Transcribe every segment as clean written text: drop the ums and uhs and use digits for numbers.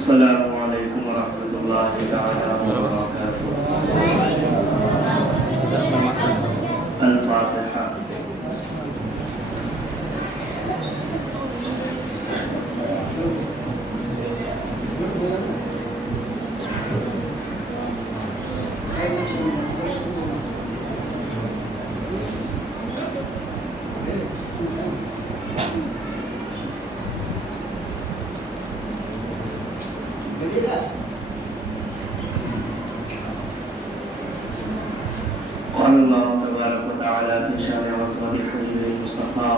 السلام علیکم ورحمۃ اللہ تعالی وبرکاتہ۔ الفاتحہ۔ قال اللہ تبارک و تعالی فی شأن عظمت حبیبہ المصطفیٰ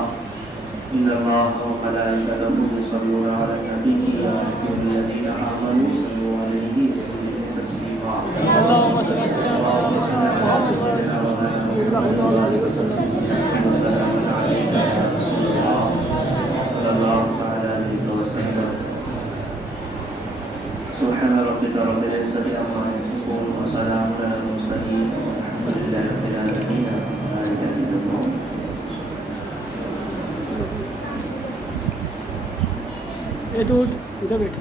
ان اللہ وملائکتہ یصلون علی النبی یا ایھا الذین آمنوا صلوا علیہ وسلموا تسلیما۔ اللهم صل على محمد صلی اللہ علیہ وسلم وسلم علیک یا رسول اللہ صلی اللہ علیہ وسلم۔ سبحان ربک رب العزة عما یصفون وسلام علی المرسلین والحمد للہ رب العالمین۔ لا الہ الا اللہ۔ ادھر بیٹھ۔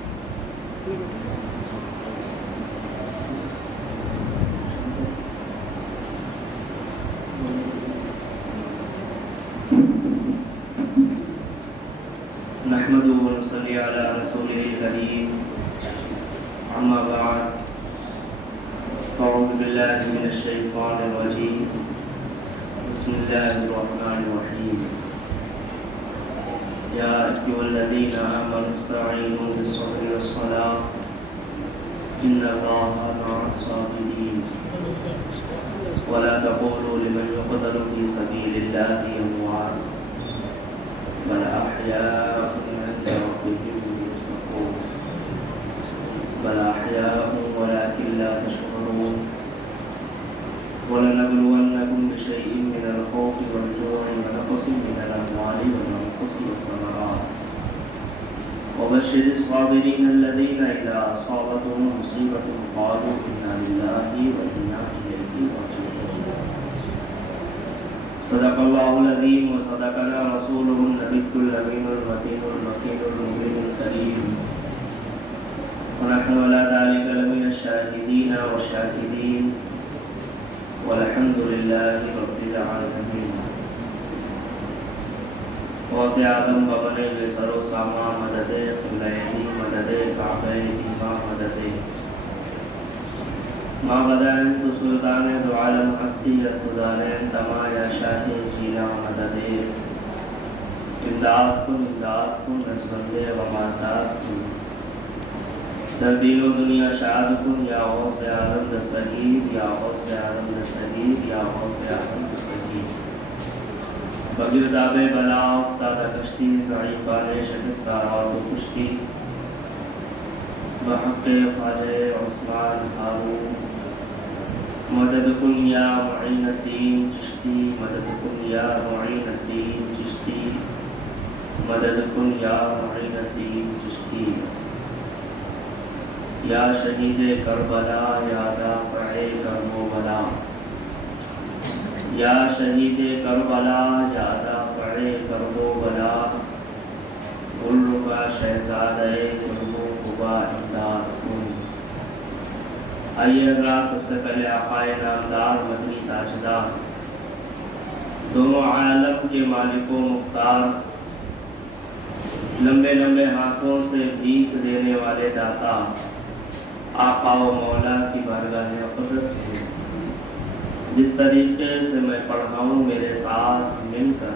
نحمده ونصلي على رسوله الكريم اما بعد فاعوذ بالله من الشيطان الرجيم بسم الله الرحمن الرحيم يا أيها الذين آمنوا استعينوا بالصبر والصلاة إن الله مع الصابرين ولا تقولوا لمن يقتل في سبيل الله أموات بل أحياء عند ربهم يرزقون بل أحياء ولكن لا تشعرون ولنبلونكم بشيء من الخوف والجوع ونقص من الأموال والأنفس والثمرات وبشر الصابرين الذين إذا أصابتهم مصيبة قالوا إنا لله وإنا إليه راجعون۔ صدق الله العظيم وصدقنا رسوله النبي الأمين المتين المكين المبين الكريم ونحن على ذلك لمن الشاهدين والشاكرين والحمد لله رب العالمين۔ وقت آدم ببنے بے سر و سامان مدد قبلین مدد کعبین ما مدد ما بدائن تو سلطان دو عالم ہستی استدانین تما یا شاہ جینا مدد امداد کن نسبندے وماسات کن در دین و دنیا شاد کن یا غوث عالم دستگیر یا غوث عالم دستگیر یا غوث عالم دستگیر۔ بگرداب بلا افتادہ کشتی ضعیفان شکستارات و کشتی بحق خواجہ عثمان ہارون مدد کن یا معین الدین چشتی مدد کن یا معین الدین چشتی مدد کن یا معین الدین چشتی۔ یا شہید کربلا یا دافع کرب و بلا یا شہید کربلا یا دافع کرب و بلا گل کا شہزادہ کرب و قبا امداد کن۔ آئیے حضرات سب سے پہلے آقائے نامدار مدنی تاجدار دونوں عالم کے مالک و مختار لمبے لمبے ہاتھوں سے بھیک دینے والے داتا آقا و مولا کی بارگاہ اقدس میں جس طریقے سے میں پڑھاؤں میرے ساتھ مل کر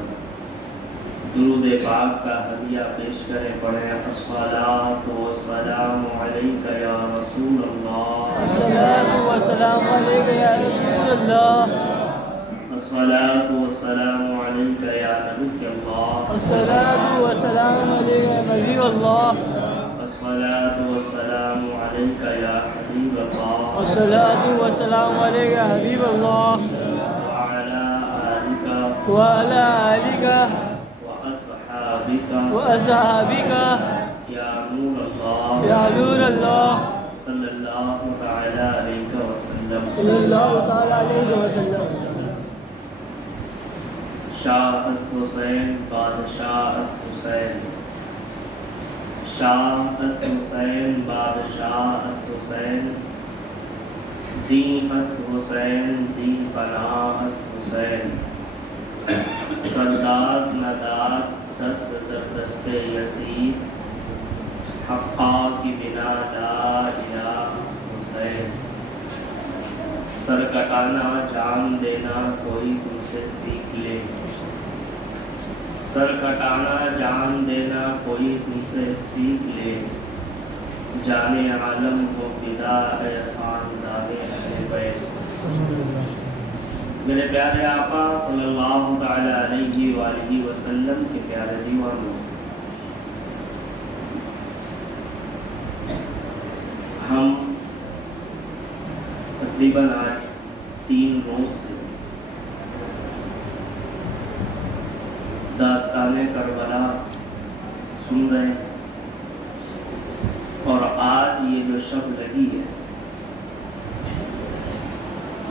درود پاک کا ہدیہ پیش کریں پڑھیں الصلاۃ والسلام علیک یا رسول اللہ الصلاۃ والسلام علیک یا رسول اللہ الصلاۃ والسلام علیک یا نبی اللہ الصلاۃ والسلام علیک یا نبی اللہ الصلاۃ والسلام علیک یا حبیب اللہ الصلاۃ والسلام علیک یا حبیب اللہ وعلی آلک وعلی آلک وأصحابك يا نور الله یا نور اللہ صلی اللہ تعالی علیہ وسلم صلی اللہ تعالی علیہ وسلم۔ شاہ است حسین بادشاہ است حسین شاہ است حسین بادشاہ است حسین دین است حسین دی پناہ است حسین سرداد نداد دست در دست یزید حقا کی بنا لا الہ است حسین سر کٹانا جان دینا کوئی تم سے سیکھ لے سر کٹانا جان دینا کوئی تم سے سیکھ لے جانے عالم کو فدا اے خاندان اہل بیت میرے پیارے آقا صلی اللہ تعالی علیہ وآلہ وسلم کے پیارے دیوانوں، ہم تقریباً آج 3 روز سے داستان کربلا سن رہے ہیں، اور آج یہ جو شب لگی ہے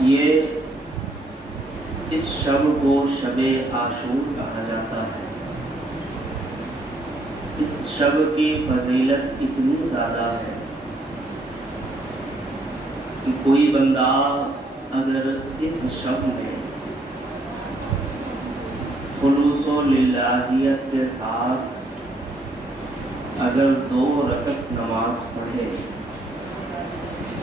یہ اس شب کو شب عاشور کہا جاتا ہے۔ اس شب کی فضیلت اتنی زیادہ ہے کہ کوئی بندہ اگر اس شب میں خلوص و للہیت کے ساتھ اگر 2 رکعت نماز پڑھے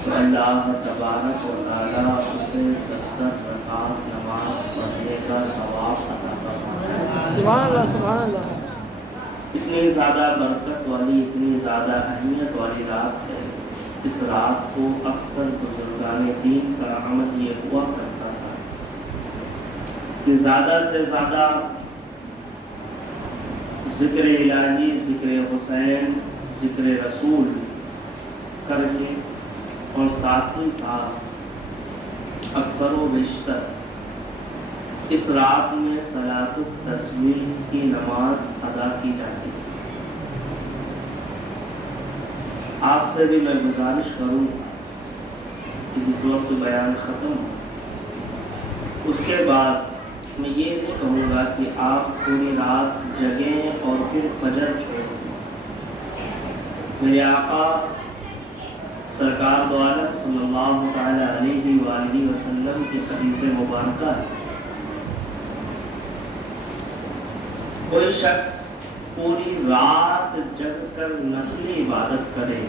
تو اللہ تبارک و تعالیٰ اسے 70 رکعت نماز پڑھنے کا ثواب عطا فرماتا ہے۔ سبحان اللہ سبحان اللہ۔ اتنی زیادہ برکت والی، اتنی زیادہ اہمیت والی رات ہے۔ اس رات کو اکثر بزرگان دین کا عمل یہ ہوا کرتا تھا کہ زیادہ سے زیادہ ذکر الہی، ذکر حسین، ذکر رسول کر کے اور ساتھ ہی ساتھ اکثر و بیشتر اس رات میں صلاۃ التسبیح کی نماز ادا کی جاتی ہے۔ آپ سے بھی میں گزارش کروں کہ اس وقت بیان ختم ہو، اس کے بعد میں یہ نہیں کہوں گا کہ آپ پوری رات جگیں اور پھر فجر چھوڑ دیں۔ میرے آقا سرکار دو عالم صلی اللہ تعالی علیہ وآلہ وسلم کی حدیث مبارکہ ہے، کوئی شخص پوری رات جگ کر نفلی عبادت کرے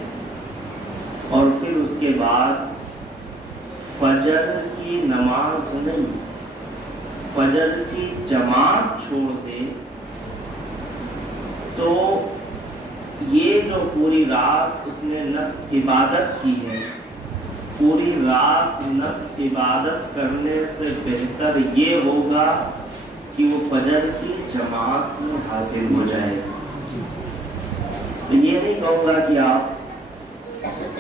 اور پھر اس کے بعد فجر کی نماز نہیں، فجر کی جماعت چھوڑ دے، تو یہ جو پوری رات اس نے نفل عبادت کی ہے، پوری رات نفل عبادت کرنے سے بہتر یہ ہوگا کہ وہ فجر کی جماعت میں حاصل ہو جائے۔ یہ نہیں کہوں گا کہ آپ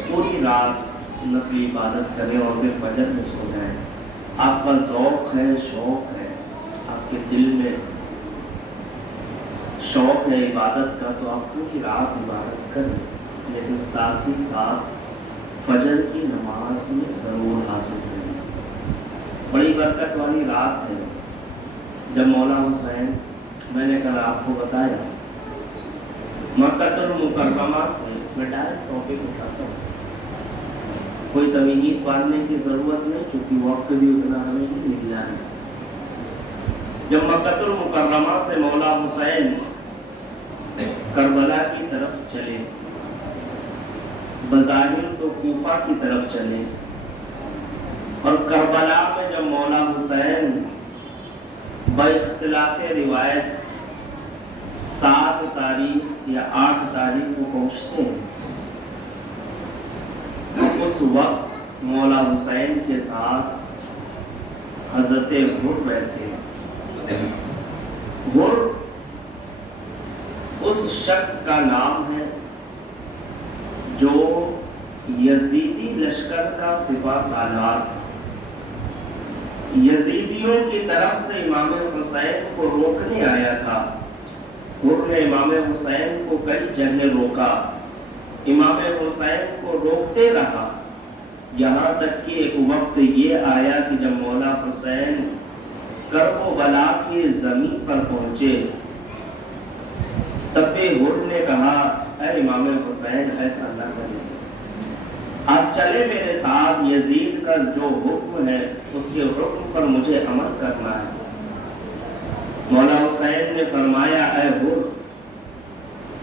پوری رات نفل عبادت کریں اور پھر فجر میں سو جائیں۔ آپ کا ذوق ہے، شوق ہے، آپ کے دل میں شوق ہے عبادت کا، تو آپ پوری رات عبادت کریں، لیکن ساتھ ہی ساتھ فجر کی نماز میں ضرور حاصل کریں۔ بڑی برکت والی رات ہے جب مولا حسین، میں نے کل آپ کو بتایا، مکہ المکرمہ سے میں ڈائریکٹ ٹاپک اٹھاتا ہوں، کوئی تمہید باندھنے کی ضرورت نہیں کیونکہ وقت بھی اتنا ہمیں نہیں مل جائے۔ جب مکہ المکرمہ سے مولا حسین کربلا کی طرف چلے، بظاہر تو کوفہ کی طرف چلے، اور کربلا میں جب مولا حسین باختلاف روایت 7 تاریخ یا 8 تاریخ کو پہنچتے ہیں، اس وقت مولا حسین کے ساتھ حضرت غر رہتے ہیں۔ غر اس شخص کا نام ہے جو یزیدی لشکر کا سپہ سالار، یزیدیوں کی طرف سے امام حسین کو روکنے آیا تھا۔ غر نے امام حسین کو کئی جگہ روکا، امام حسین کو روکتے رہا، یہاں تک کہ ایک وقت یہ آیا کہ جب مولا حسین کرب و بلا کی زمین پر پہنچے تب بھی حر نے کہا اے امام حسین ایسا نہ کریں، آپ چلے میرے ساتھ، یزید کا جو حکم ہے اس کے حکم پر مجھے عمل کرنا ہے۔ مولا حسین نے فرمایا اے حر،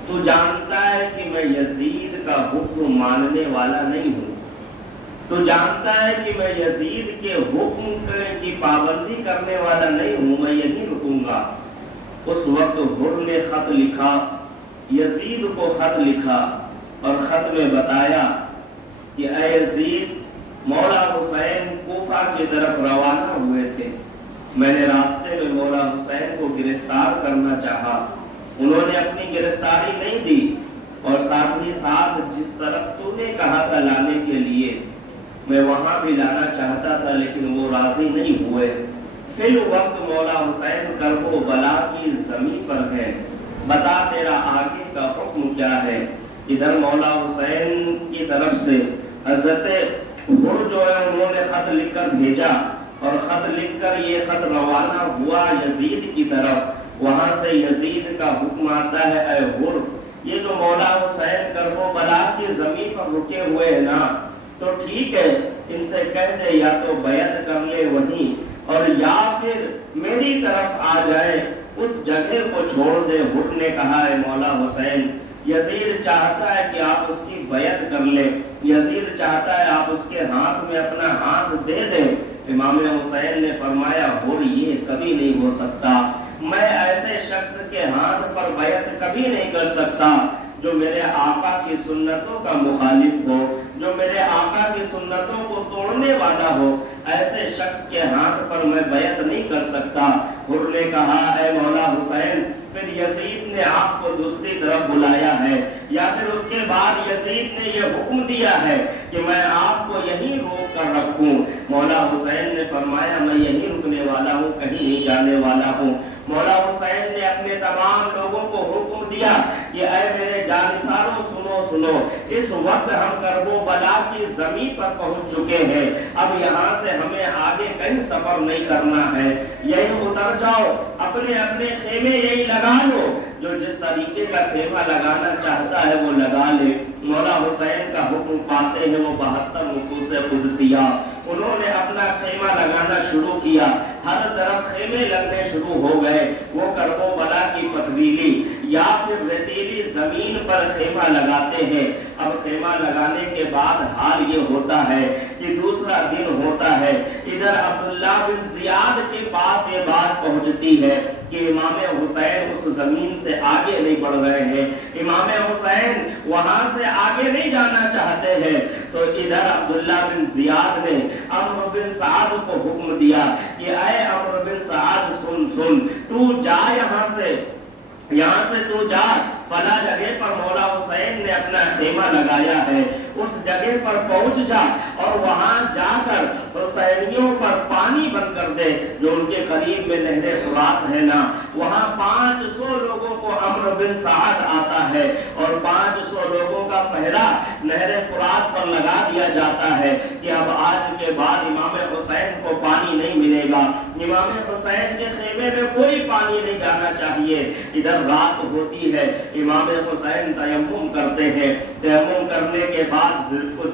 تو جانتا ہے کہ میں یزید کا حکم ماننے والا نہیں ہوں، تو جانتا ہے کہ میں یزید کے حکم کی پابندی کرنے والا نہیں ہوں، میں یہیں رکوں گا۔ اس وقت حر نے خط لکھا، یزید کو خط لکھا اور خط میں بتایا کہ اے یزید، مولا حسین کوفہ کی طرف روانہ ہوئے تھے، میں نے راستے میں مولا حسین کو گرفتار کرنا چاہا، انہوں نے اپنی گرفتاری نہیں دی، اور ساتھ ہی ساتھ جس طرف تو نے کہا تھا لانے کے لیے میں وہاں بھی لانا چاہتا تھا، لیکن وہ راضی نہیں ہوئے۔ فی الوقت مولا حسین کرب و بلا کی زمین پر ہے، بتا تیرا آگے کا حکم کیا ہے۔ ادھر مولا حسین کی طرف سے حضرت حر جو ہے انہوں نے خط لکھ کر بھیجا، اور خط لکھ کر یہ خط روانہ ہوا یزید کی طرف۔ وہاں سے یزید کا حکم آتا ہے اے حر، یہ تو مولا حسین کرب و بلا کی زمین پر رکے ہوئے ہیں نا، تو ٹھیک ہے ان سے کہہ دے یا تو بیعت کر لے وہیں، اور یا پھر میری طرف آ جائے، اس جگہ کو چھوڑ دے۔ حر نے کہا اے مولا حسین، یزید چاہتا ہے کہ آپ اس کی بیعت کر لیں، یزید چاہتا ہے آپ اس کے ہاتھ میں اپنا ہاتھ دے دیں۔ امام حسین نے فرمایا حر یہ کبھی نہیں ہو سکتا، میں ایسے شخص کے ہاتھ پر بیعت کبھی نہیں کر سکتا جو میرے آقا کی سنتوں کا مخالف ہو، جو میرے آقا کی سنتوں کو توڑنے والا ہو، ایسے شخص کے ہاتھ پر میں بیعت نہیں کر سکتا۔ حر نے کہا اے مولا حسین، پھر یزید نے آپ کو دوسری طرف بلایا ہے، یا پھر اس کے بعد یزید نے یہ حکم دیا ہے کہ میں آپ کو یہیں روک کر رکھوں؟ مولا حسین نے فرمایا میں یہیں رکنے والا ہوں، کہیں نہیں جانے والا ہوں۔ مولا حسین نے اپنے تمام لوگوں کو حکم دیا کہ اے میرے جانثاروں سنو سنو، اس وقت ہم کرب و بلا کی زمین پر پہنچ چکے ہیں، اب یہاں سے ہمیں آگے کہیں سفر نہیں کرنا ہے، یہیں اتر جاؤ، اپنے اپنے خیمے یہی لگا لو، جو جس طریقے کا خیمہ لگانا چاہتا ہے وہ لگا لے۔ مولا حسین کا حکم پاتے ہیں وہ 72 نفوس قدسیہ، انہوں نے اپنا خیمہ لگانا شروع کیا، ہر طرف خیمے لگنے شروع ہو گئے۔ وہ کرب و بلا کی پتھریلی یا پھر ریتیلی زمین پر خیمہ لگاتے ہیں۔ اب خیمہ لگانے کے بعد حال یہ ہوتا ہے کہ دوسرا دن ہوتا ہے، ادھر عبداللہ بن زیاد کے پاس یہ بات پہنچتی ہے کہ امام حسین اس زمین سے آگے نہیں بڑھ رہے ہیں، امام حسین وہاں سے آگے نہیں جانا چاہتے ہیں۔ تو ادھر عبداللہ بن زیاد نے عمرو بن سعد کو حکم دیا کہ اے عمرو بن سعد سن، تو جا یہاں سے تو جا، فلاں جگہ پر مولا حسین نے اپنا خیمہ لگایا ہے، اس جگہ پر پہنچ جا اور وہاں جا کر حسینیوں پر پانی بند کر دے، جو ان کے قریب میں نہر فرات ہے نا، وہاں 500 لوگوں کو عمرو بن سعد آتا ہے اور 500 لوگوں کا پہرا نہر فرات پر لگا دیا جاتا ہے کہ اب آج کے بعد امام حسین کو پانی نہیں ملے گا، امام حسین کے خیمے میں کوئی پانی نہیں جانا چاہیے۔ ادھر رات ہوتی ہے، امام حسین تیمم کرتے ہیں، تیمم کرنے کے بعد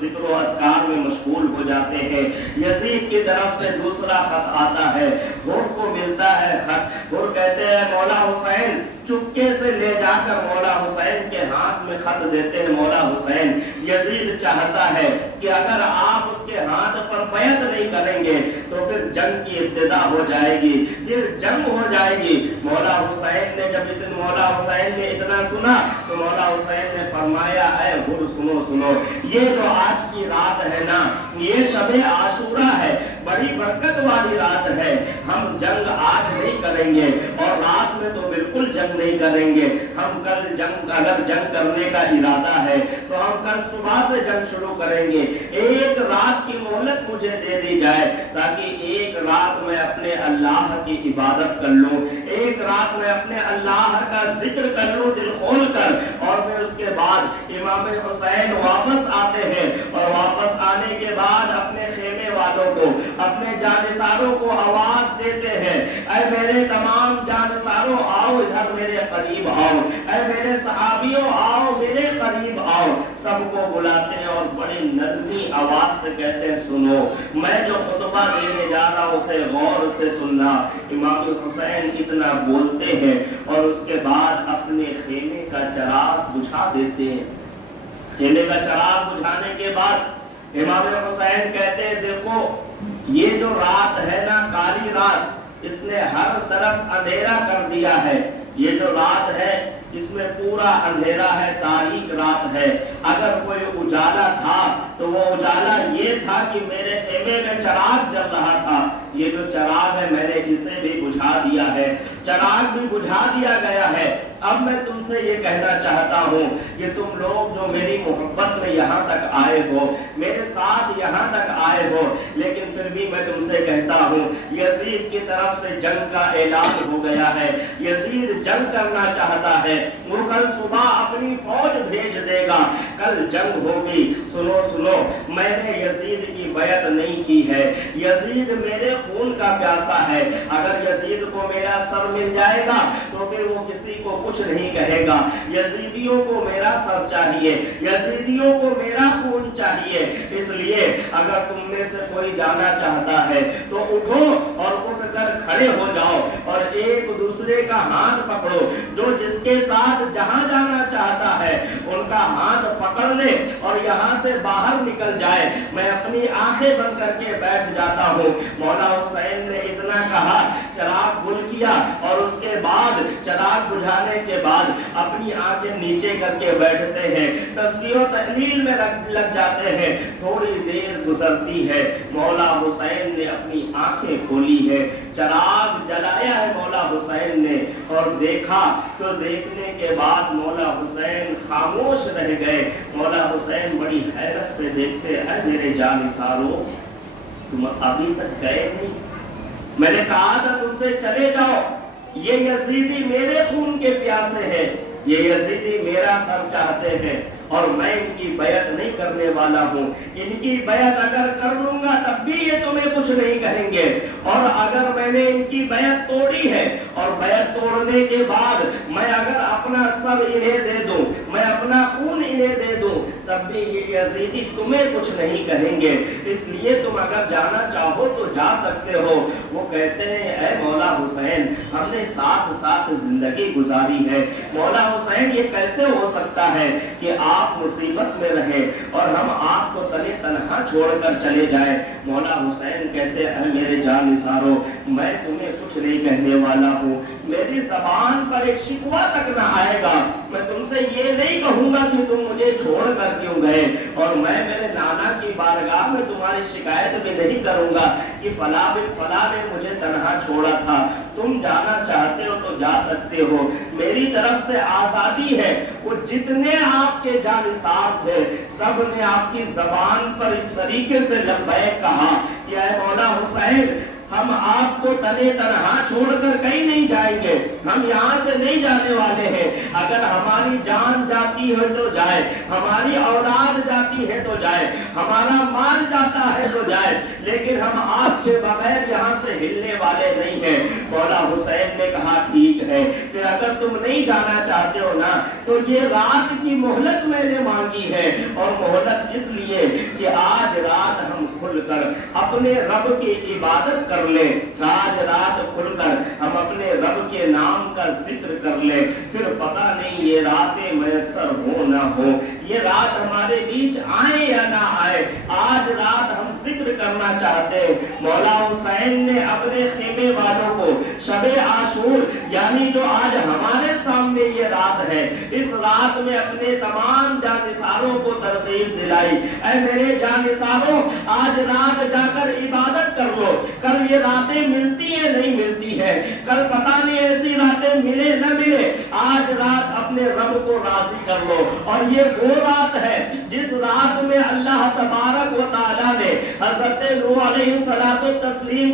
ذکر و اذکار میں مشغول ہو جاتے ہیں۔ یزید کی طرف سے دوسرا خط آتا ہے، حر کو ملتا ہے خط، حر کہتے ہیں مولا حسین، چپکے سے لے جا کر مولا حسین کے ہاتھ میں خط دیتے ہیں، مولا حسین یزید چاہتا ہے کہ اگر آپ اس کے ہاتھ پر بیعت نہیں کریں گے تو پھر جنگ کی ابتدا ہو جائے گی، پھر جنگ ہو جائے گی۔ مولا حسین نے جب مولا حسین نے اتنا سنا تو مولا حسین نے فرمایا اے حر سنو، یہ جو آج کی رات ہے نا، یہ شب عاشورہ ہے، بڑی برکت والی رات ہے، ہم جنگ آج نہیں کریں گے اور رات میں تو بالکل جنگ نہیں کریں گے، ہم کل اگر جنگ کرنے کا ارادہ ہے تو ہم کل صبح سے جنگ شروع کریں گے، ایک رات کی مہلت مجھے دے دی جائے تاکہ ایک رات میں اپنے اللہ کی عبادت کر لوں، ایک رات میں اپنے اللہ کا ذکر کر لوں دل کھول کر، اور پھر اس کے بعد امام حسین واپس آتے ہیں اور واپس آنے کے بعد اپنے خیمے والے والوں کو, اپنے جانثاروں کو آواز دیتے ہیں, اے میرے تمام جانثاروں آؤ ادھر میرے قریب آؤ, اے میرے صحابیوں آؤ میرے قریب آؤ. سب کو بلاتے ہیں اور بڑی نرمی آواز سے کہتے ہیں سنو, میں جو خطبہ دینے جا رہا ہوں اسے غور سے سننا. امام حسین اتنا بولتے ہیں اور اس کے بعد اپنے خیمے کا چراغ بجھا دیتے ہیں. خیمے کا چراغ بجھانے کے بعد امام حسین کہتے ہیں دیکھو یہ جو رات ہے نا, کالی رات, اس نے ہر طرف اندھیرا کر دیا ہے. یہ جو رات ہے اس میں پورا اندھیرا ہے, تاریک رات ہے. اگر کوئی اجالا تھا تو وہ اجالا یہ تھا کہ میرے خیمے میں چراغ جل رہا تھا. یہ جو چراغ ہے میں نے اسے بھی بجھا دیا ہے, چراغ بھی بجھا دیا گیا ہے. اب میں تم سے یہ کہنا چاہتا ہوں کہ تم لوگ جو میری محبت میں یہاں تک آئے ہو, میرے ساتھ یہاں تک آئے ہو, لیکن پھر بھی میں تم سے کہتا ہوں یزید کی طرف سے جنگ کا اعلان ہو گیا ہے. یزید جنگ کرنا چاہتا ہے, وہ کل صبح اپنی فوج بھیج دے گا, کل جنگ ہوگی. سنو سنو, میں نے یزید کی بیعت نہیں کی ہے. یزید میرے خون کا پیاسا ہے. اگر یزید کو میرا سر مل جائے گا تو پھر وہ کسی کو کچھ نہیں کہے گا. یزیدیوں کو میرا سر چاہیے, یزیدیوں کو میرا خون چاہیے. اس لیے اگر تم میں سے کوئی جانا چاہتا ہے تو اٹھو اور اٹھ کر کھڑے ہو جاؤ اور ایک دوسرے کا ہاتھ پکڑو. جو جس کے ساتھ جہاں جانا چاہتا ہے ان کا ہاتھ پکڑ لے اور یہاں سے باہر نکل جائے. میں اپنی آنکھیں بند کر کے بیٹھ جاتا ہوں. مولا حسین نے اتنا کہا, چراغ گل کیا اور اس کے بعد چراغ بجھانے کے بعد اپنی آنکھیں نیچے کر کے بیٹھتے ہیں, تسبیح و تحلیل میں لگ جاتے ہیں. تھوڑی دیر گزرتی ہے, مولا حسین نے اپنی آنکھیں کھولی ہے, چراغ جلایا ہے مولا حسین نے اور دیکھا تو دیکھنے کے بعد مولا حسین خاموش رہ گئے. مولا حسین بڑی حیرت سے دیکھتے ہیں, میرے جانثاروں تم ابھی تک گئے نہیں؟ میں نے کہا تھا تم سے چلے جاؤ. یہ یزیدی میرے خون کے پیاسے ہیں, یہ یزیدی میرا سر چاہتے ہیں اور میں ان کی بیعت نہیں کرنے والا ہوں. ان کی بیعت اگر کر لوں گا تب بھی یہ تمہیں کچھ نہیں کہیں گے, اور اگر میں نے ان کی بیعت توڑی ہے اور بیعت توڑنے کے بعد میں اگر اپنا سر انہیں دے دوں, میں اپنا خون انہیں دے دوں, تب بھی یہ یزیدی تمہیں کچھ نہیں کہیں گے. اس لیے تم اگر جانا چاہو تو جا سکتے ہو. وہ کہتے ہیں اے مولا حسین ہم نے ساتھ ساتھ زندگی گزاری ہے. مولا حسین یہ کیسے ہو سکتا ہے کہ آپ مصیبت میں رہیں اور ہم آپ کو تنے تنہا چھوڑ کر چلے جائیں. مولا حسین کہتے ہیں میرے جانثاروں میں تمہیں کچھ نہیں کہنے والا ہوں, میری زبان پر ایک شکوہ تک نہ آئے گا. میں تم سے یہ نہیں کہوں گا کہ تم مجھے چھوڑ کر کیوں گئے, اور میں میرے نانا کی بارگاہ میں تمہاری شکایت بھی نہیں کروں گا کہ فلاں بن فلاں نے مجھے تنہا چھوڑا تھا. تم جانا چاہتے ہو تو جا سکتے ہو, میری طرف سے آزادی ہے. وہ جتنے آپ کے جانثار تھے سب نے آپ کی زبان پر اس طریقے سے لبیک کہا کہ اے مولا حسین ہم آپ کو تنے تنہا چھوڑ کر کہیں نہیں جائیں گے, ہم یہاں سے نہیں جانے والے ہیں. اگر ہماری جان جاتی ہے تو جائے, ہماری اولاد جاتی ہے تو جائے, ہمارا مال جاتا ہے تو جائے, لیکن ہم آپ کے بغیر یہاں سے ہلنے والے نہیں ہیں. مولا حسین نے کہا ٹھیک ہے, پھر اگر تم نہیں جانا چاہتے ہو نا تو یہ رات کی مہلت میں نے مانگی ہے, اور مہلت اس لیے کہ آج رات ہم کھل کر اپنے رب کی عبادت کر لیں, آج رات کھل کر ہم اپنے رب کے نام کا ذکر کر لیں. پھر پتہ نہیں یہ راتیں میسر ہو نہ ہو, یہ رات ہمارے بیچ آئے یا نہ آئے, آج رات ہم ذکر کرنا چاہتے ہیں. مولا حسین نے اپنے خیمے والوں کو شب عاشور یعنی جو آج ہمارے سامنے یہ رات ہے, اس رات میں اپنے تمام جانثاروں کو ترغیب دلائی, اے میرے جانثاروں آج رات جا کر عبادت کر لو, کل کل یہ راتیں ملتی ہیں نہیں ملتی ہے، کل پتہ نہیں ایسی راتیں ملے نہ ملے، آج رات اپنے رب کو راضی کر لو۔ اور یہ وہ رات ہے جس رات میں اللہ تبارک و تعالیٰ نے حضرت نوح علیہ السلام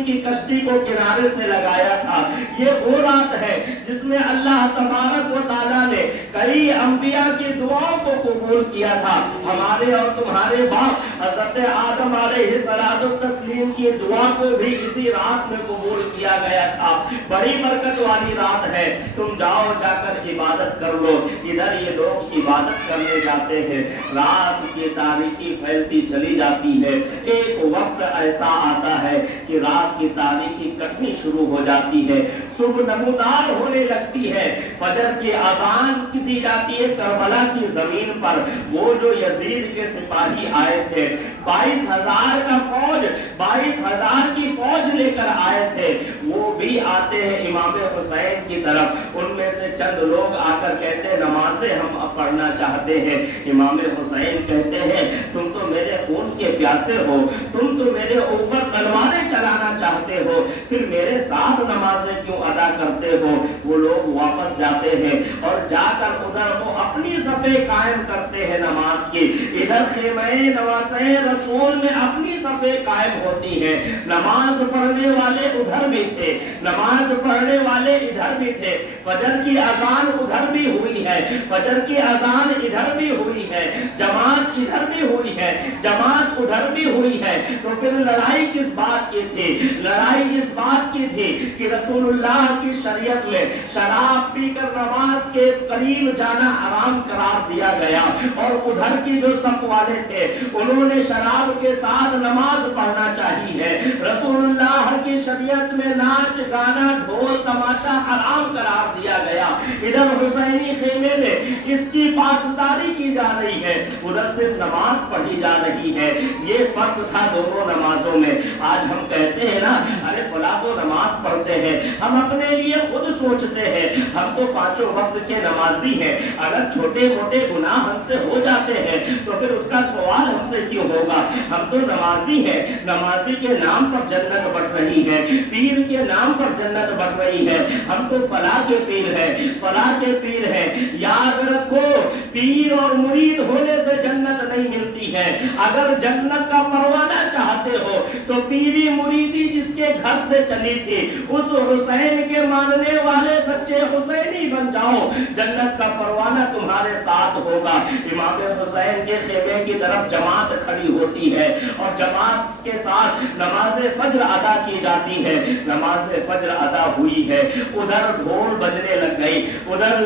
کی کشتی کو کنارے سے لگایا تھا۔ یہ وہ رات ہے جس میں اللہ تبارک و تعالیٰ نے کئی انبیاء کی دعاؤں کو قبول کیا تھا۔ ہمارے اور تمہارے باپ حضرت آدم علیہ السلام کی دعا کو بھی اسی رات میں قبول کیا گیا تھا۔ بڑی برکت والی رات ہے، تم جاؤ جا کر عبادت کر لو۔ ادھر یہ لوگ عبادت کرنے جاتے ہیں، رات کی تاریکی پھیلتی چلی جاتی ہے۔ ایک وقت ایسا آتا ہے کہ رات کی تاریکی کٹنی شروع ہو جاتی ہے، صبح نمودار ہونے لگتی ہے، فجر کی اذان دی جاتی ہے۔ کربلا کی زمین پر وہ جو یزید کے سپاہی آئے تھے، 22,000 کا فوج، 22,000 کی فوج لے کر آئے تھے، وہ بھی آتے ہیں امام حسین کی طرف۔ ان میں سے چند لوگ آ کر کہتے ہیں نمازیں ہم پڑھنا چاہتے ہیں۔ امام حسین کہتے ہیں تم تو میرے خون کے پیاسے ہو، تم تو میرے اوپر تلواریں چلانا چاہتے ہو، پھر میرے ساتھ نمازیں کیوں ادا کرتے ہو؟ وہ لوگ واپس جاتے ہیں اور جا کر ادھر وہ اپنی صفیں قائم کرتے ہیں نماز کی۔ ادھر خیمہ نواز رسول میں اپنی صفیں قائم ہوتی ہیں، نماز پڑھنے والے ادھر بھی تھے، نماز پڑھنے والے ادھر بھی تھے، فجر کی اذان ادھر بھی ہوئی ہے، فجر کی اذان ادھر بھی ہوئی ہے، جماعت ادھر بھی ہوئی ہے، جماعت ادھر بھی ہوئی ہے۔ تو پھر لڑائی کس بات کی تھی؟ لڑائی اس بات کی تھی کہ رسول اللہ کی شریعت میں شراب پی کر نماز کے قریب جانا حرام قرار دیا گیا، اور ادھر کی جو صف والے تھے انہوں نے شراب کے ساتھ نماز پڑھنا چاہیے۔ رسول اللہ کی شریعت میں ناچ گانا ڈھول تماشا حرام قرار دیا گیا۔ ادھر حسینی خیمے میں اس کی پاسداری کی جا رہی ہے، ادھر صرف نماز پڑھی جا رہی ہے۔ یہ فرق تھا دونوں نمازوں میں۔ آج ہم کہتے ہیں نا ارے فلاں تو نماز پڑھتے ہیں، ہم اپنے لیے خود سوچتے ہیں ہم تو پانچوں وقت کے نمازی ہیں، اگر چھوٹے موٹے گناہ ہم سے ہو جاتے ہیں تو پھر اس کا سوال ہم سے کیوں ہوگا؟ ہم تو نمازی ہیں، نمازی کے نام پر جنت بٹ رہی ہے، پیر کے نام پر جنت بٹ رہی ہے، ہم تو فلاں کے پیر ہیں، فلاں کے پیر ہیں۔ یاد رکھو پیر اور مرید ہونے سے جنت نہیں ملتی ہے۔ اگر جنت کا پروانہ چاہتے ہو تو پیری مریدی جس کے گھر سے چلی تھی اس حسین کے ماننے والے سچے حسینی بن جاؤ، جنت کا پروانہ تمہارے ساتھ ہوگا۔ امام حسین کے خیمے کی طرف جماعت کھڑی ہوتی ہے اور جماعت کے ساتھ نماز فجر ادا کی جاتی ہے۔ نماز فجر ادا ہوئی ہے، ادھر ڈھول بجنے لگ گئی، ادھر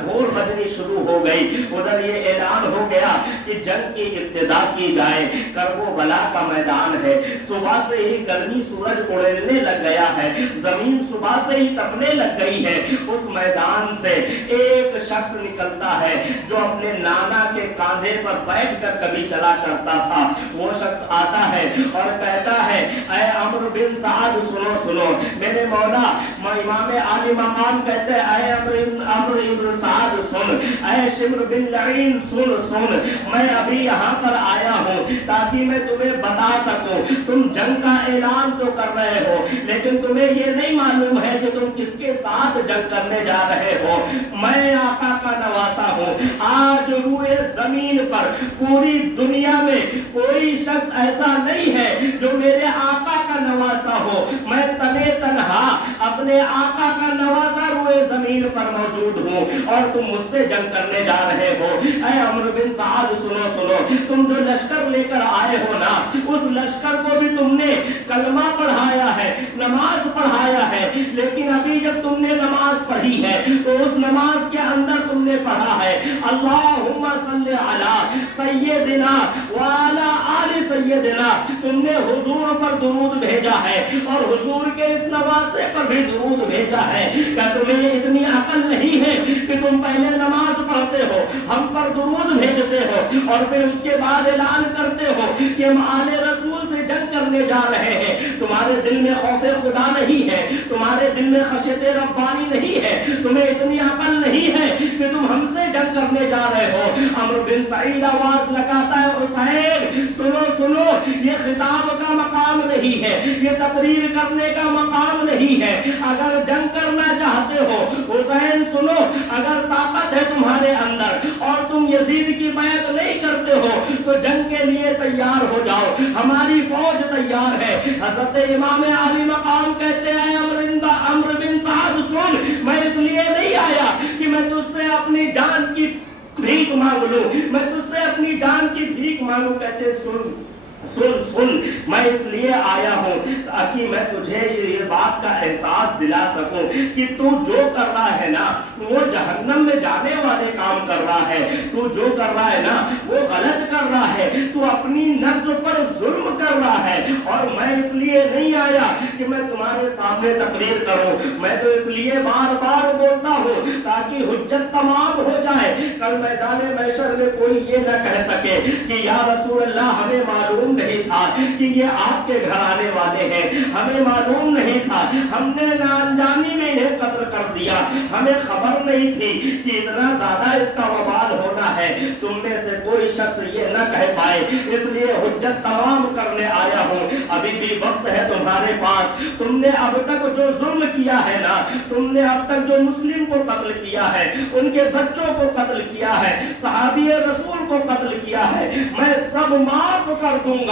ڈھول بجنی شروع ہو گئی، ادھر یہ اعلان ہو گیا کہ جنگ کی ابتدا کی جائے۔ کربلا کا میدان ہے، صبح سے ہی گرمی سورج اڑنے لگ گیا ہے، زمین صبح سے ہی تپنے لگ گئی ہے۔ اس میدان سے ایک شخص نکلتا ہے جو اپنے نانا کے کاندھے پر بیٹھ کر کبھی چلا کرتا تھا۔ وہ شخص آتا ہے اور کہتا ہے اے عمرو بن سعد سنو سنو، میرے مولا امام عالی مقام کہتے ہیں اے عمرو بن سعد سن، اے شمر بن لعین سن سن، میں ابھی یہاں پر آیا ہوں تاکہ میں تمہیں بتا سکوں، تم جنگ کا اعلان تو کر رہے ہو لیکن تمہیں یہ نہیں معلوم ہے کہ تم کس کے ساتھ جنگ کرنے جا رہے ہو۔ میں آقا کا نواسا ہوں، آج روئے زمین پر پوری دنیا میں کوئی شخص ایسا نہیں ہے جو میرے آقا کا نواسا ہو، میں تنے تنہا اپنے آقا کا نواسا روئے زمین پر موجود ہوں اور تم مجھ سے جنگ کرنے جا رہے ہو۔ اے عمرو بن سعد سنو سنو، تم جو لشکر لے کر آئے ہو نا اس لشکر کو بھی تم نے کلمہ پڑھایا ہے، نماز پڑھایا ہے، لیکن ابھی جب تم نے نماز پڑھی ہے تو اس نماز کے اندر تم نے پڑھا ہے اللہم صلی علی سیدنا وعلی آل سیدنا، تم نے حضور پر درود بھیجا ہے اور حضور کے اس نواسے پر بھی درود بھیجا ہے۔ کیا تمہیں اتنی عقل نہیں ہے کہ تم پہلے نماز پڑھتے ہو، ہم پر درود بھیجتے ہو اور پھر اس کے بعد اعلان کرتے ہو کہ ہم آل رسول سے جنگ کرنے جا رہے ہیں؟ تمہارے دل میں خوف خدا نہیں ہے، تمہارے دل میں خشیت ربانی نہیں ہے، تمہیں اتنی عقل نہیں ہے کہ تم ہم سے جنگ کرنے جا जा रहे हो। अम्र बिन सईद आवाज लगाता है, हुसैन सुनो सुनो, ये खिताब का मकाम नहीं है, ये तकरीर करने का मकाम नहीं है। अगर जंग करना चाहते हो हुसैन सुनो, अगर ताकत है तुम्हारे अंदर और तुम यजीद की बैत नहीं करते हो तो जंग के लिए तैयार हो जाओ, हमारी फौज तैयार है। हजरत इमाम आली मकाम कहते हैं, अम्र बिन साद सुन, मैं इसलिए नहीं आया कि मैं तुझसे अपनी जान की भीख मांग लूं, मैं तुझसे अपनी जान की भीख मांगू। कहते सुन सुन सुन, मैं इसलिए आया हूं ताकि मैं तुझे ये बात का एहसास दिला सकूं कि तू जो कर रहा है ना वो जहन्नम में जाने वाले काम कर रहा है, तू जो कर रहा है ना वो गलत कर रहा है, तू अपनी नफ्स पर जुल्म कर रहा है। और मैं इसलिए नहीं आया कि मैं तुम्हारे सामने तकरीर करूं, मैं तो इसलिए बार बार बोलता हूं ताकि हुज्जत तमाम हो जाए, कल मैदान महशर में कोई ये न कह सके कि या रसूल अल्लाह हमें मालूम नहीं था कि ये आपके घर आने वाले हैं, हमें मालूम नहीं था, हमने नाअंजानी में इन्हें कत्ल कर दिया, हमें खबर नहीं थी कि इतना ज्यादा इसका वबाल होना है। तुम में से कोई शख्स ये न कह पाए, इसलिए हुज्जत तमाम करने आया हूं। अभी भी वक्त है तुम्हारे पास, तुमने अब तक जो जुल्म किया है ना, तुमने अब तक जो मुस्लिम को कत्ल किया है, उनके बच्चों को कत्ल किया है, सहाबी रसूल को कत्ल किया है, मैं सब माफ कर दूंगा,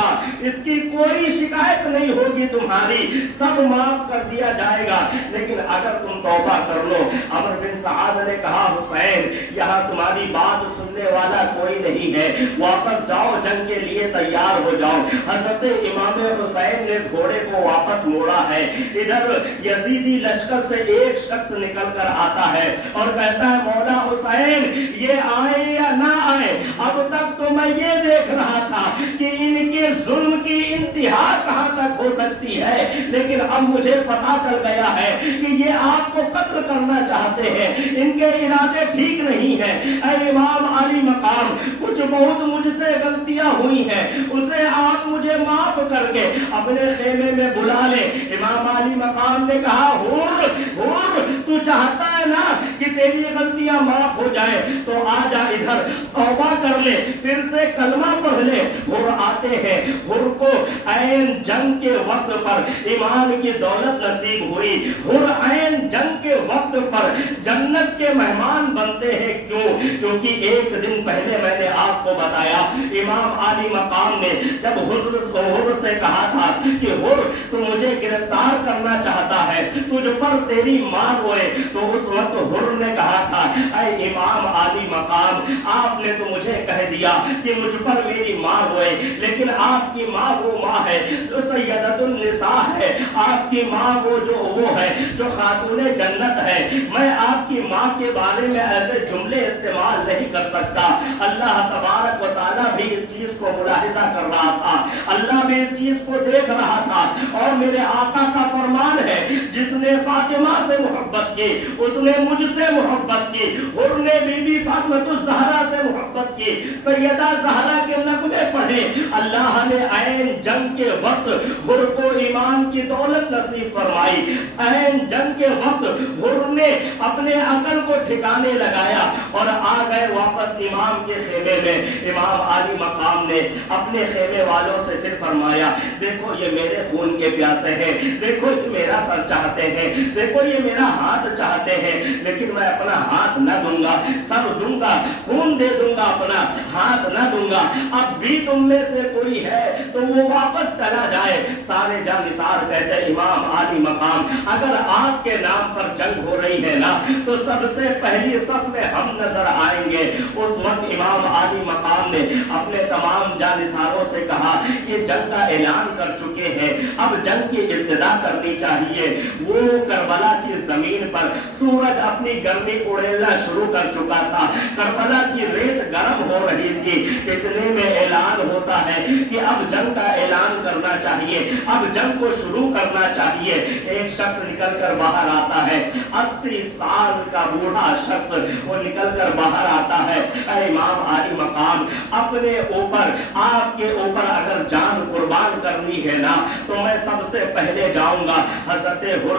इसकी कोई शिकायत नहीं होगी तुम्हारी, सब माफ कर दिया जाएगा। लेकिन अगर तुम तौबा कर लो। अमर बिन साद ने कहा, हुसैन यहाँ तुम्हारी बात सुनने वाला कोई नहीं है, वापस जाओ, जंग के लिए तैयार हो जाओ। हजरत इमाम हुसैन ने घोड़े को वापस मोड़ा है। इधर यजीदी लश्कर से एक शख्स निकल कर आता है और कहता है, मौला हुसैन ये आए या ना आए, अब तक तो मैं ये देख रहा था कि इनके जुल्म की इंतहा कहां तक हो सकती है, लेकिन अब मुझे पता चल गया है कि ये आपको कत्ल करना चाहते हैं, इनके इरादे ठीक नहीं है। ऐ इमाम आली मकाम, कुछ बहुत मुझसे गलतियां हुई हैं, उसे आप मुझे माफ करके अपने खेमे में बुला ले। इमाम आली मकाम ने कहा, हुर हुर, तू चाहता है ना कि तेरी गलतियां माफ हो जाए तो आ जा इधर, तौबा कर ले, फिर से कलमा पढ़ ले। हुर आते हैं, हुर को ऐन जंग के वक्त पर ईमान की दौलत नसीब हुई, हुर ऐन जंग के वक्त पर जन्नत के मेहमान बनते हैं। क्यों? क्योंकि एक दिन पहले मैंने आपको बताया, इमाम आली मकाम ने जब हुर से कहा था कि हुर तू मुझे गिरफ्तार करना चाहता है, तुझ पर तेरी मां रोए, तो उस वक्त हुर ने कहा था, ऐ इमाम आली मकाम, आपने तो मुझे कह दिया कि मुझ पर मेरी मां रोए, लेकिन आपकी माँ वो माँ है जो सैयदतुन निसा है, आपकी माँ वो है जो खातूने जन्नत है। मैं आपकी माँ के बारे में ऐसे जुमले इस्तेमाल नहीं कर सकता। अल्लाह तबारक व तआला भी इस चीज को मुलाहिजा कर रहा था, अल्लाह भी इस चीज को देख रहा था। और मेरे आका का फरमान है, जिसने फातिमा से मोहब्बत की उसने मुझसे मोहब्बत की, हुर ने बीबी फातिमा ज़हरा से मोहब्बत की, सैयदा ज़हरा के नगमे पढ़े। अल्लाह ने ऐन जंग के वक्त हुर को ईमान की दौलत नसीब फरमाई। ऐन जंग के वक्त हुर ने अपने अकल को ठिकाने लगाया और आ गए वापस इमाम के खेमे में। इमाम आली मकाम ने अपने खेमे वालों से फिर फरमाया, देखो ये मेरे खून के प्यासे हैं, देखो ये मेरा सर चाहते हैं, देखो ये मेरा हाथ चाहते हैं, लेकिन मैं अपना हाथ न दूंगा, सर दूंगा, खून दे दूंगा, अपना हाथ न दूंगा। अब भी तुम में से कोई है तो वो वापस चला जाए। सारे जानिसार कहते, इमाम आली मकाम, अगर आपके नाम पर जंग हो रही है ना तो सबसे पहली सफ में हम नजर आएंगे। उस वक्त इमाम आली मकाम ने अपने तमाम जानिसारों से कहा कि जंग का ऐलान कर चुके हैं, अब जंग की इब्तिदा करनी चाहिए। वो करबला की जमीन पर सूरज अपनी गर्मी उड़ेलना शुरू कर चुका था, करबला की रेत गर्म हो रही थी। इतने में ऐलान होता है कि अब जंग का ऐलान करना चाहिए, अब जंग को शुरू करना चाहिए। एक शख्स निकल कर बाहर आता है, 80 साल का बूढ़ा शख्स, वो निकल कर बाहर आता है। इमाम आली मकाम, अपने ऊपर, आपके ऊपर अगर जान कुर्बान करनी है ना तो मैं सबसे पहले जाऊंगा। हज़रत हुर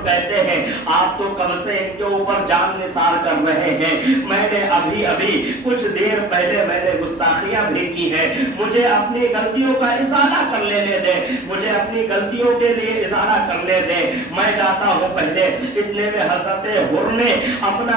कहते हैं आप तो कब से इनके ऊपर जान निसार कर रहे हैं, मैंने अभी अभी कुछ देर पहले मैंने गुस्ताखियां भी की है, मुझे अपनी गलतियों का इशारा कर लेने दे, मुझे अपनी गलतियों के लिए इशारा करने दे, मैं जाता हूं पहले। इतने में हज़रत हुर ने अपना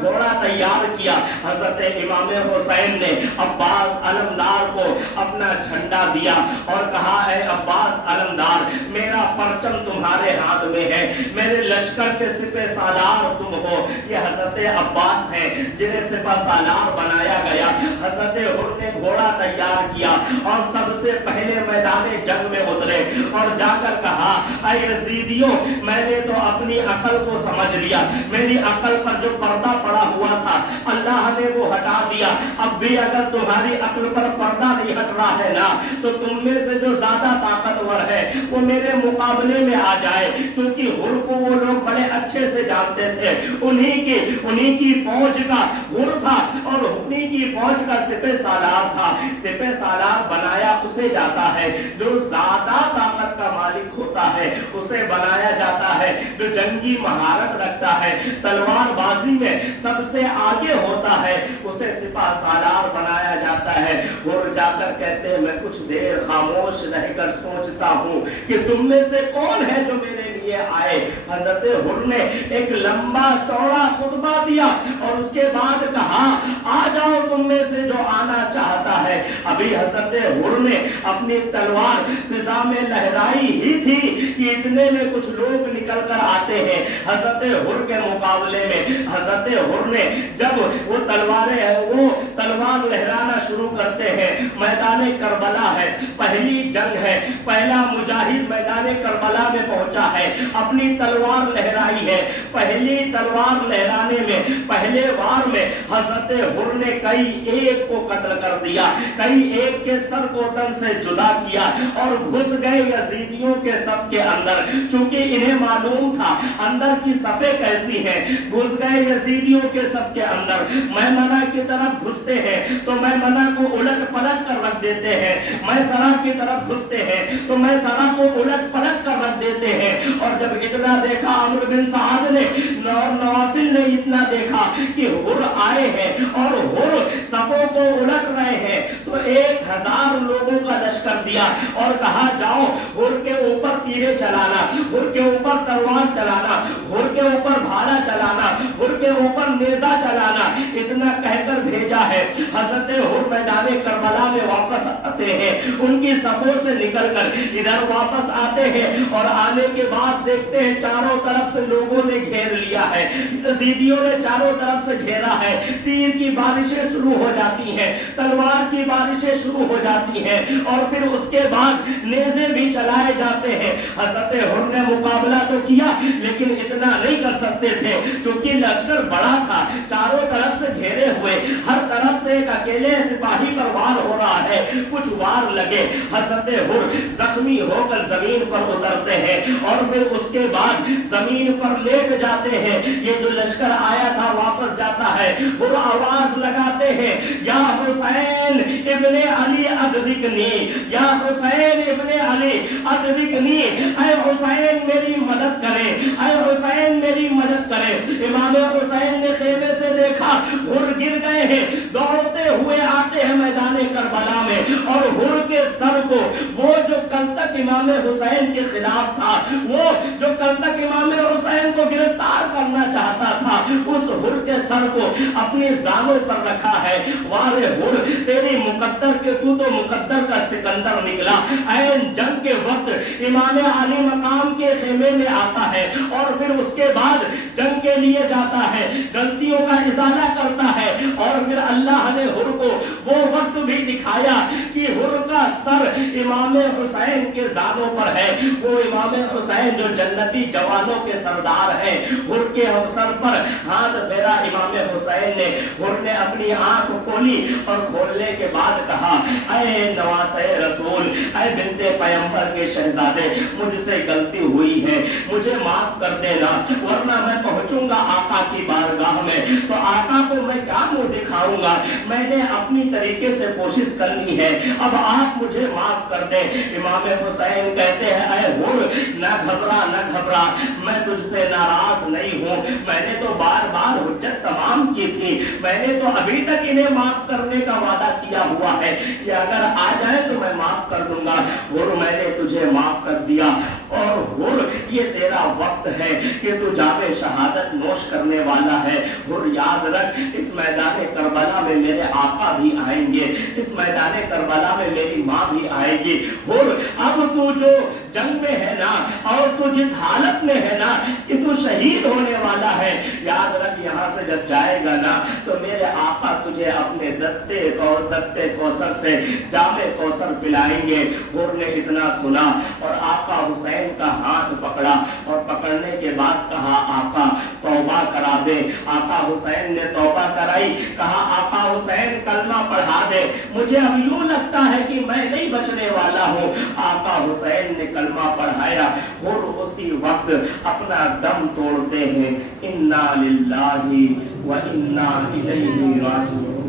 घोड़ा तैयार किया। हज़रत इमाम हुसैन ने अब्बास अलमदार को अपना झंडा दिया और कहा है अब्बास अलमदार मेरा परचम तुम्हारे हाथ में है, मेरे लश्कर के सिपह सालार तुम हो। ये हज़रत अब्बास हैं जिन्हें सिपह सालार बनाया गया। हज़रत हुर ने घोड़ा तैयार किया और सबसे पहले मैदान जंग में उतरे और जाकर कहा ऐ यज़ीदियों मैंने तो अपनी अकल को समझ लिया, मेरी अकल पर जो पर्दा पड़ा हुआ था अल्लाह ने वो हटा दिया, अब भी अगर तुम्हारी अकल पर पर्दा नहीं हट रहा है ना तो तुम में से जो ज्यादा ताकतवर है वो मेरे मुकाबले में आ जाए। क्योंकि हुर को वो लोग बड़े अच्छे से जानते थे, उन्हीं की फौज का हुर था और उन्हीं की फौज का सिपह सालार था। सिपह सालार बनाया उसे जाता है जो ज्यादा ताकत का मालिक होता है, उसे बनाया जाता है जो जंगी महारत रखता है, तलवारबाजी में सबसे आगे होता है, उसे सिपह सालार बनाया जाता है। हुर जाकर कहते हैं मैं कुछ देर खामोश रहकर सोचता हूँ कि तुम में से कौन है जो मेरे लिए आए। हज़रत हुर ने एक लंबा चौड़ा खुतबा दिया और उसके बाद कहा आ जाओ तुम में से जो आना चाहता है। अभी हज़रत हुर ने अपनी तलवार फिजा में लहराई ही थी कि इतने में कुछ लोग निकल कर आते हैं हज़रत हुर के मुकाबले में। हज़रत हुर ने जब वो तलवार लहराना शुरू करते हैं, मैदान करबला है, पहली जंग है, पहला मुजाहिद मैदान करबला में पहुंचा है, अपनी तलवार लहराई है। पहली तलवार लहराने में पहले वार में हज़रत हुर ने कई एक को कत्ल कर दिया, कई एक के सर को तन से जुदा किया और घुस गए यजीदियों के सफ के अंदर। चूंकि इन्हें मालूम था अंदर की सफे कैसी हैं, घुस गए यजीदियों के सफ के अंदर। मैमना की तरफ घुसते हैं तो मैमना को उलट पलट कर रख देते हैं, मैसरा की तरफ घुसते हैं तो मैसरा को उलट पलट कर रख देते हैं। और जब इतना देखा अमर बिन साद ने और नवाफिल ने इतना देखा कि हुर आए हैं और हुर सफों को उलट रहे हैं तो 1000 लोगों का लश्कर दिया और कहा जाओ हुर के ऊपर तीरे चलाना, हुर के ऊपर तलवार चलाना, हुर के ऊपर भाला चलाना, हुर के ऊपर नेजा चलाना, इतना कहकर भेजा है। हज़रत हुर मैदान करबला में वापस आते हैं, उनकी सफों से निकलकर इधर वापस आते हैं और आने के बाद देखते हैं चारों तरफ से लोगों ने घेर लिया है, यज़ीदियों ने चारों तरफ से घेरा है, तीर की बारिशें शुरू हो जाती हैं, तलवार की बारिशें शुरू हो जाती हैं और फिर उसके बाद नेज़े भी चलाए जाते हैं। हज़रत हुर ने मुकाबला तो किया लेकिन इतना नहीं कर सकते थे क्योंकि लश्कर बड़ा था, चारों तरफ से घेरे हुए, हर तरफ से एक अकेले सिपाही पर वार हो रहा है। कुछ वार लगे, हज़रत हुर जख्मी होकर जमीन पर उतरते हैं और फिर उसके बाद जमीन पर लेट जाते हैं। ये जो लश्कर आया था वापस जाता है, हुर आवाज लगाते हैं या हुसैन इब्ने अली अदरिकनी, या हुसैन इब्ने अली अदरिकनी, ऐ हुसैन मेरी मदद करें, ऐ हुसैन मेरी मदद करें। इमाम हुसैन ने खेमे से देखा हुर गिर गए हैं, दौड़ते हुए आते हैं मैदान करबला में और हुर के सर को, वो जो कल तक इमाम हुसैन के खिलाफ था, वो जो कल तक इमाम हुसैन को गिरफ्तार करना चाहता था, उस हुर के सर को अपनी जानों पर रखा है। वारे हुर तेरी मुकद्दर के तू तो मुकद्दर का सिकंदर निकला। ऐन जंग के वक्त इमाम अली मकाम के खेमे में आता है और फिर उसके बाद जंग के लिए जाता है, गलतियों का इजाला करता है और फिर अल्लाह ने हुर को वो वक्त भी दिखाया कि हुर का सर इमाम हुसैन के जानों पर है। वो इमाम हुसैन जो जन्नती जवानों के सरदार हैं, हुर के सर पर हाथ फेरा इमाम हुसैन ने। हुर ने अपनी आंख खोली और खोलने के बाद कहा ऐ नवासे रसूल, ऐ बिन्ते पैगंबर के शहजादे, मुझसे गलती हुई है, मुझे माफ कर देना, वरना मैं पहुंचूंगा आका की बारगाह में तो आका को मैं क्या मुंह दिखा उठाऊंगा, मैंने अपनी तरीके से कोशिश कर ली है, अब आप मुझे माफ कर दें। इमाम हुसैन कहते हैं, ऐ हुर, न घबरा, मैं तुझसे नाराज नहीं हूँ, मैंने तो बार बार हुज्जत तमाम की थी, मैंने तो अभी तक इन्हें माफ करने का वादा किया हुआ है कि अगर आ जाए तो मैं माफ कर दूंगा। हुर, मैंने तुझे माफ कर दिया, और हुर, ये तेरा वक्त है कि तू जामे शहादत नोश करने वाला है। हुर, याद रख, इस मैदान करबला में मेरे आका भी आएंगे, इस मैदान करबला में मेरी माँ भी आएगी। हुर, अब तू जो जंग में है ना, और तू जिस हालत में है ना कि तू शहीद होने वाला है, याद रख, यहाँ से जब जाएगा ना तो मेरे आका तुझे अपने दस्ते कौसर से जामे कौसर पिलाएंगे। हुर ने इतना सुना और आका हुसैन का हाथ पकड़ा, और पकड़ने के बाद कहा, आका तौबा करा दे। आका हुसैन ने तौबा कराई, कहा, आका हुसैन कलमा पढ़ा दे, मुझे अब यूं लगता है कि मैं नहीं बचने वाला हूँ। आका हुसैन ने कलमा पढ़ाया, हुर उसी वक्त अपना दम तोड़ते हैं, इन्ना लिल्लाहि व इन्ना इलैहि राजिऊन।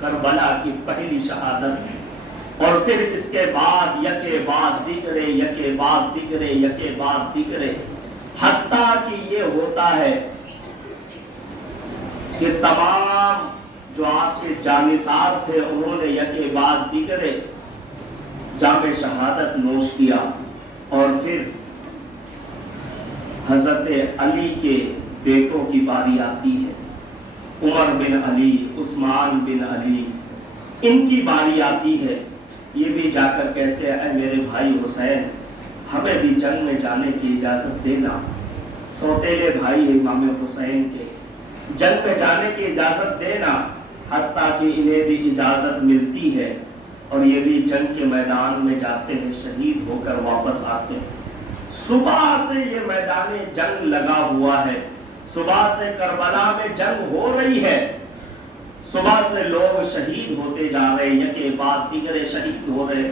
करबला की पहली शहादत, और फिर इसके बाद यके बाद दिगरे, हत्ता कि ये होता है कि तमाम जो आपके जानिसार थे उन्होंने यके बाद दिगरे जामे शहादत नोश किया। और फिर हजरत अली के बेटों की बारी आती है, उमर बिन अली, उस्मान बिन अली, इनकी बारी आती है। ये भी जाकर कहते हैं, ऐ मेरे भाई हुसैन, हमें भी जंग में जाने की इजाजत देना। सौतेले भाई इमाम हुसैन के, जंग में जाने की इजाजत देना। हत्ता कि इन्हें भी इजाजत मिलती है, और ये भी जंग के मैदान में जाते हैं, शहीद होकर वापस आते हैं। सुबह से ये मैदान जंग लगा हुआ है, सुबह से करबला में जंग हो रही है, सुबह से लोग शहीद होते जा रहे, यके बाद दिगरे शहीद हो रहे।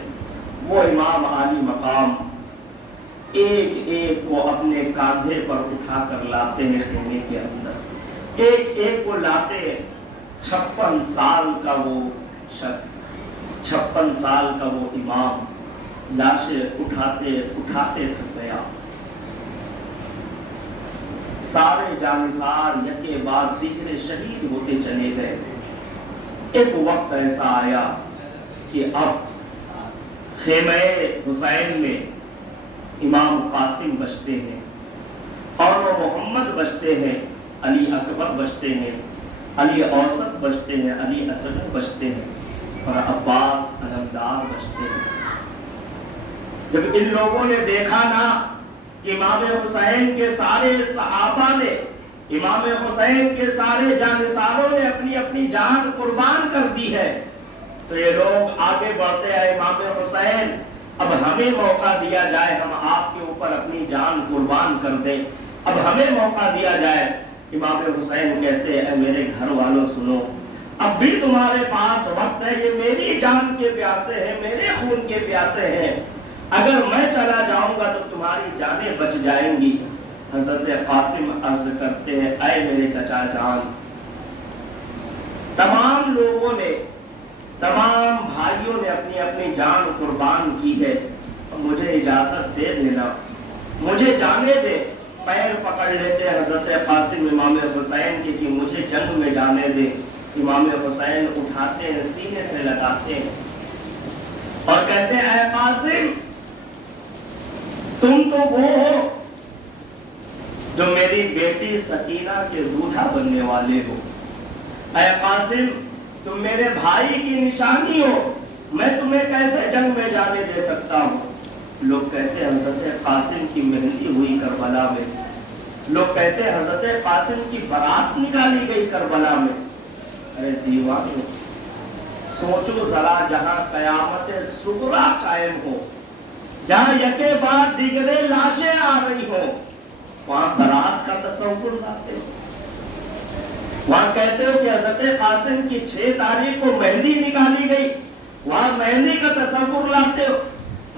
वो इमाम आली मकाम एक एक को अपने कांधे पर उठा कर लाते हैं सोने के अंदर, एक एक को लाते हैं। 56 साल का वो शख्स, 56 साल का वो इमाम लाशें उठाते थक गया। सारे जानिसार यके बाद दिगरे शहीद होते चले गए। एक वक्त ऐसा आया कि अब खेमे हुसैन में इमाम कासिम बचते हैं, और वो मोहम्मद बचते हैं, अली अकबर बचते हैं, अली औसत बचते हैं, अली असगर बचते हैं, और अब्बास अलमदार बचते हैं। जब इन लोगों ने देखा ना कि इमाम हुसैन के सारे सहाबा ने, इमाम हुसैन के सारे जानिसारों ने अपनी अपनी जान कुर्बान कर दी है, तो ये लोग आगे बढ़ते हैं, इमाम हुसैन अब हमें मौका दिया जाए, हम आपके ऊपर अपनी जान कुर्बान कर दें, अब हमें मौका दिया जाए। इमाम हुसैन कहते हैं, मेरे घर वालों सुनो, अब भी तुम्हारे पास वक्त है, ये मेरी जान के प्यासे हैं, मेरे खून के प्यासे हैं, अगर मैं चला जाऊंगा तो तुम्हारी जानें बच जाएंगी। हजरत कासिम अर्ज करते हैं, ऐ मेरे चचा जान, तमाम लोगों ने, तमाम भाइयों ने अपनी अपनी जान कुर्बान की है, मुझे इजाजत दे देना, मुझे जाने दे। पैर पकड़ लेते हजरत कासिम इमाम हुसैन की कि मुझे जंग में जाने दे। इमाम हुसैन उठाते हैं, सीने से लगाते हैं और कहते हैं, ऐ कासिम, तुम तो वो हो जो मेरी बेटी सकीना के दूल्हा बनने वाले हो। ऐ कासिम, तुम मेरे भाई की निशानी हो, मैं तुम्हें कैसे जंग में जाने दे सकता हूँ। लोग कहते हैं हजरत कासिम की मेहंदी हुई करबला में, लोग कहते हैं हजरत कासिम की बारात निकाली गई करबला में। अरे दीवानो, सोचो जरा, जहां कयामत सुगरा कायम हो, जहां यके बाद दिगरे लाशें आ रही हो, वहां बारात का तस्वुर लाते हो। वहां कहते हो कि हजरत कासिम की 6 तारीख को मेहंदी निकाली गई, वहां मेहंदी का तस्वुर लाते हो।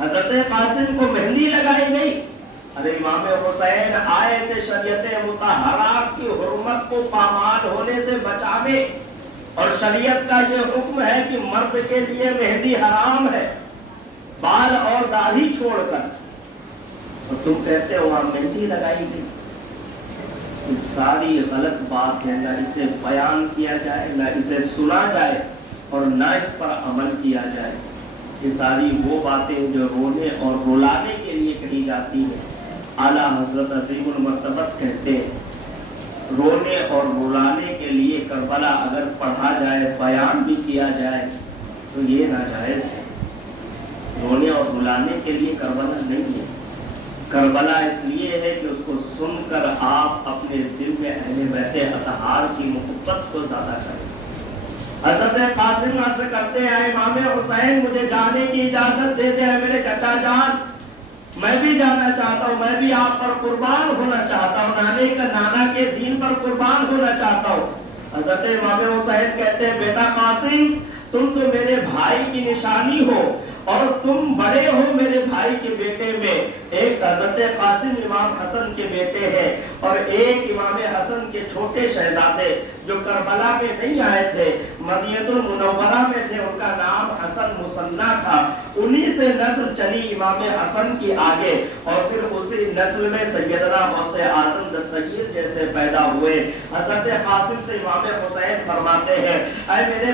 हजरत कासिम को मेहंदी लगाई गई। अरे इमाम हुसैन आए थे शरीयत मुतहरा की हुर्मत को पामाल होने से बचाने, اور شریعت کا یہ حکم ہے کہ مرد کے لیے مہندی حرام ہے بال اور داڑھی چھوڑ کر، اور تم کہتے ہو وہاں مہندی لگائی گئی۔ یہ ساری غلط بات ہے، نہ اسے بیان کیا جائے، نہ اسے سنا جائے، اور نہ اس پر عمل کیا جائے۔ یہ ساری وہ باتیں جو رونے اور رلانے کے لیے کہی جاتی ہیں۔ اعلیٰ حضرت عظیم المرتبت کہتے ہیں رونے اور رلانے کے لیے کربلا اگر پڑھا جائے، بیان بھی کیا جائے تو یہ ناجائز ہے۔ رونے اور رلانے کے لیے کربلا نہیں ہے۔ کربلا اس لیے ہے کہ اس کو سن کر آپ اپنے دل میں اہل بیت اطہار کی محبت کو زیادہ کریں۔ حضرت قاسم عرض کرتے ہیں امام حسین مجھے جانے کی اجازت دیتے ہیں میرے چچا جان، میں بھی جانا چاہتا ہوں، میں بھی آپ پر قربان ہونا چاہتا ہوں، نانا کے دین پر قربان ہونا چاہتا ہوں۔ حضرت امام حسین کہتے ہیں بیٹا قاسم تم تو میرے بھائی کی نشانی ہو، اور تم بڑے ہو میرے بھائی کے بیٹے میں۔ ایک حضرت قاسم امام حسن کے بیٹے ہیں، اور ایک امام حسن کے چھوٹے شہزادے جو کربلا میں نہیں آئے تھے، مدینہ المنورہ میں تھے، ان کا نام حسن مصنع تھا۔ انہی سے نسل چلی امام حسن کی آگے، اور پھر اسی نسل میں سیدنا غوث اعظم دستگیر جیسے پیدا ہوئے۔ حضرت قاسم سے امام حسین فرماتے ہیں اے میرے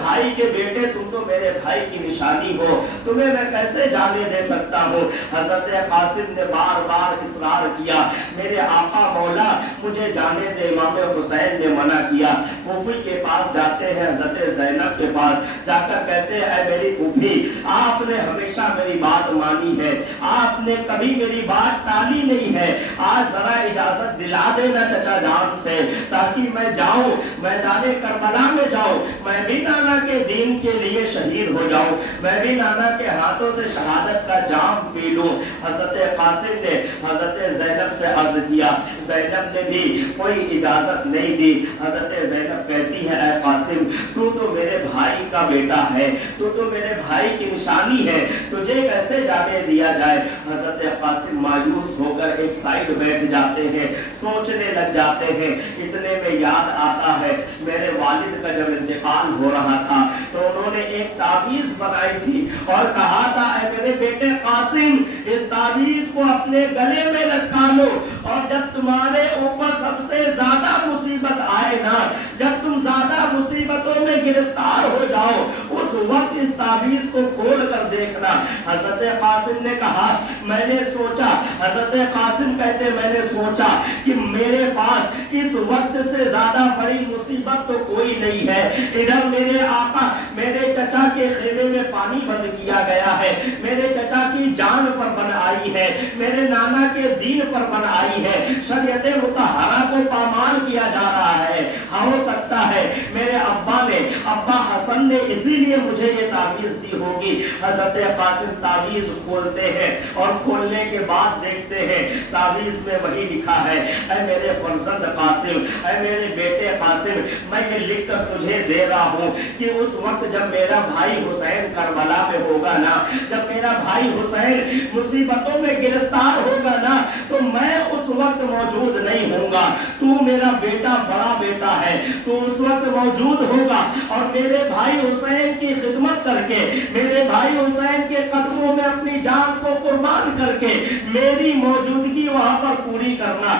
بھائی کے بیٹے تم تو میرے بھائی کی نشانی ہو، تمہیں میں کیسے جانے دے سکتا ہوں؟ حضرت قاسم نے بار بار اصرار کیا میرے آقا مولا مجھے جانے دے۔ امام حسین نے منع کیا۔ پھوپھی کے پاس جاتے ہیں، حضرت زینب کے پاس جا کر کہتے ہیں اے میری پھوپھی آپ نے ہمیشہ میری بات مانی ہے، آپ نے کبھی میری بات ٹالی نہیں ہے، آج ذرا اجازت دلا دینا چچا جان سے تاکہ میں جاؤں، میدان کربلا میں جاؤں، میں بھی نانا کے دین کے لیے شہید ہو جاؤں، میں بھی نانا کے ہاتھوں سے شہادت کا جام پی لوں۔ حضرت قاسم نے حضرت زینب سے عرض کیا، زینب نے بھی کوئی اجازت نہیں دی۔ حضرت زینب کہتی ہے اے قاسم تو میرے بھائی کا بیٹا ہے، تو میرے بھائی کی نشانی ہے، تجھے کیسے جانے دیا جائے؟ حضرت قاسم مایوس ہو کر ایک سائڈ بیٹھ جاتے ہیں، سوچنے لگ جاتے ہیں۔ اتنے میں یاد آتا ہے میرے والد کا جب انتقال ہو رہا تھا تو انہوں نے ایک تعویذ بنائی تھی اور کہا تھا اے میرے بیٹے قاسم اس تعویذ کو اپنے گلے میں لٹکا لو، اور جب تمہارے اوپر سب سے زیادہ مصیبت آئے نا، جب تم زیادہ مصیبتوں میں گرفتار ہو جاؤ اس وقت اس تعویذ کو کھول کر دیکھنا۔ حضرت قاسم نے کہا میں نے سوچا، حضرت قاسم کہتے میں نے سوچا کہ میرے پاس اس وقت سے زیادہ بڑی مصیبت تو کوئی نہیں ہے، ادھر میرے آقا میرے چچا کے خیمے میں پانی بند کیا گیا ہے، میرے چچا کی جان پر بن آئی ہے، میرے نانا کے دین پر بن آئی ہے، شریعت مطہرہ کو پامال کیا جا رہا ہے، ہو سکتا ہے میرے ابا حسن نے اسی لیے مجھے یہ تعویذ دی ہوگی۔ حضرت قاسم تعویذ کھولتے ہیں اور کھولنے کے بعد دیکھتے ہیں تعویذ میں وہی لکھا ہے اے میرے فرزند قاسم، اے میرے بیٹے قاسم، میں یہ لکھ کر تجھے دے رہا ہوں کہ اس وقت جب میرا بھائی حسین کربلا میں ہوگا نا، جب میرا بھائی حسین مصیبتوں میں گرفتار ہوگا نا تو میں اس وقت موجود نہیں ہوں گا، تو میرا بیٹا بڑا بیٹا ہے، تو اس وقت موجود ہوگا اور میرے بھائی حسین کی خدمت کر کے، میرے بھائی حسین کے قدموں میں اپنی جان کو قربان کر کے میری موجودگی وہاں پر پوری کرنا،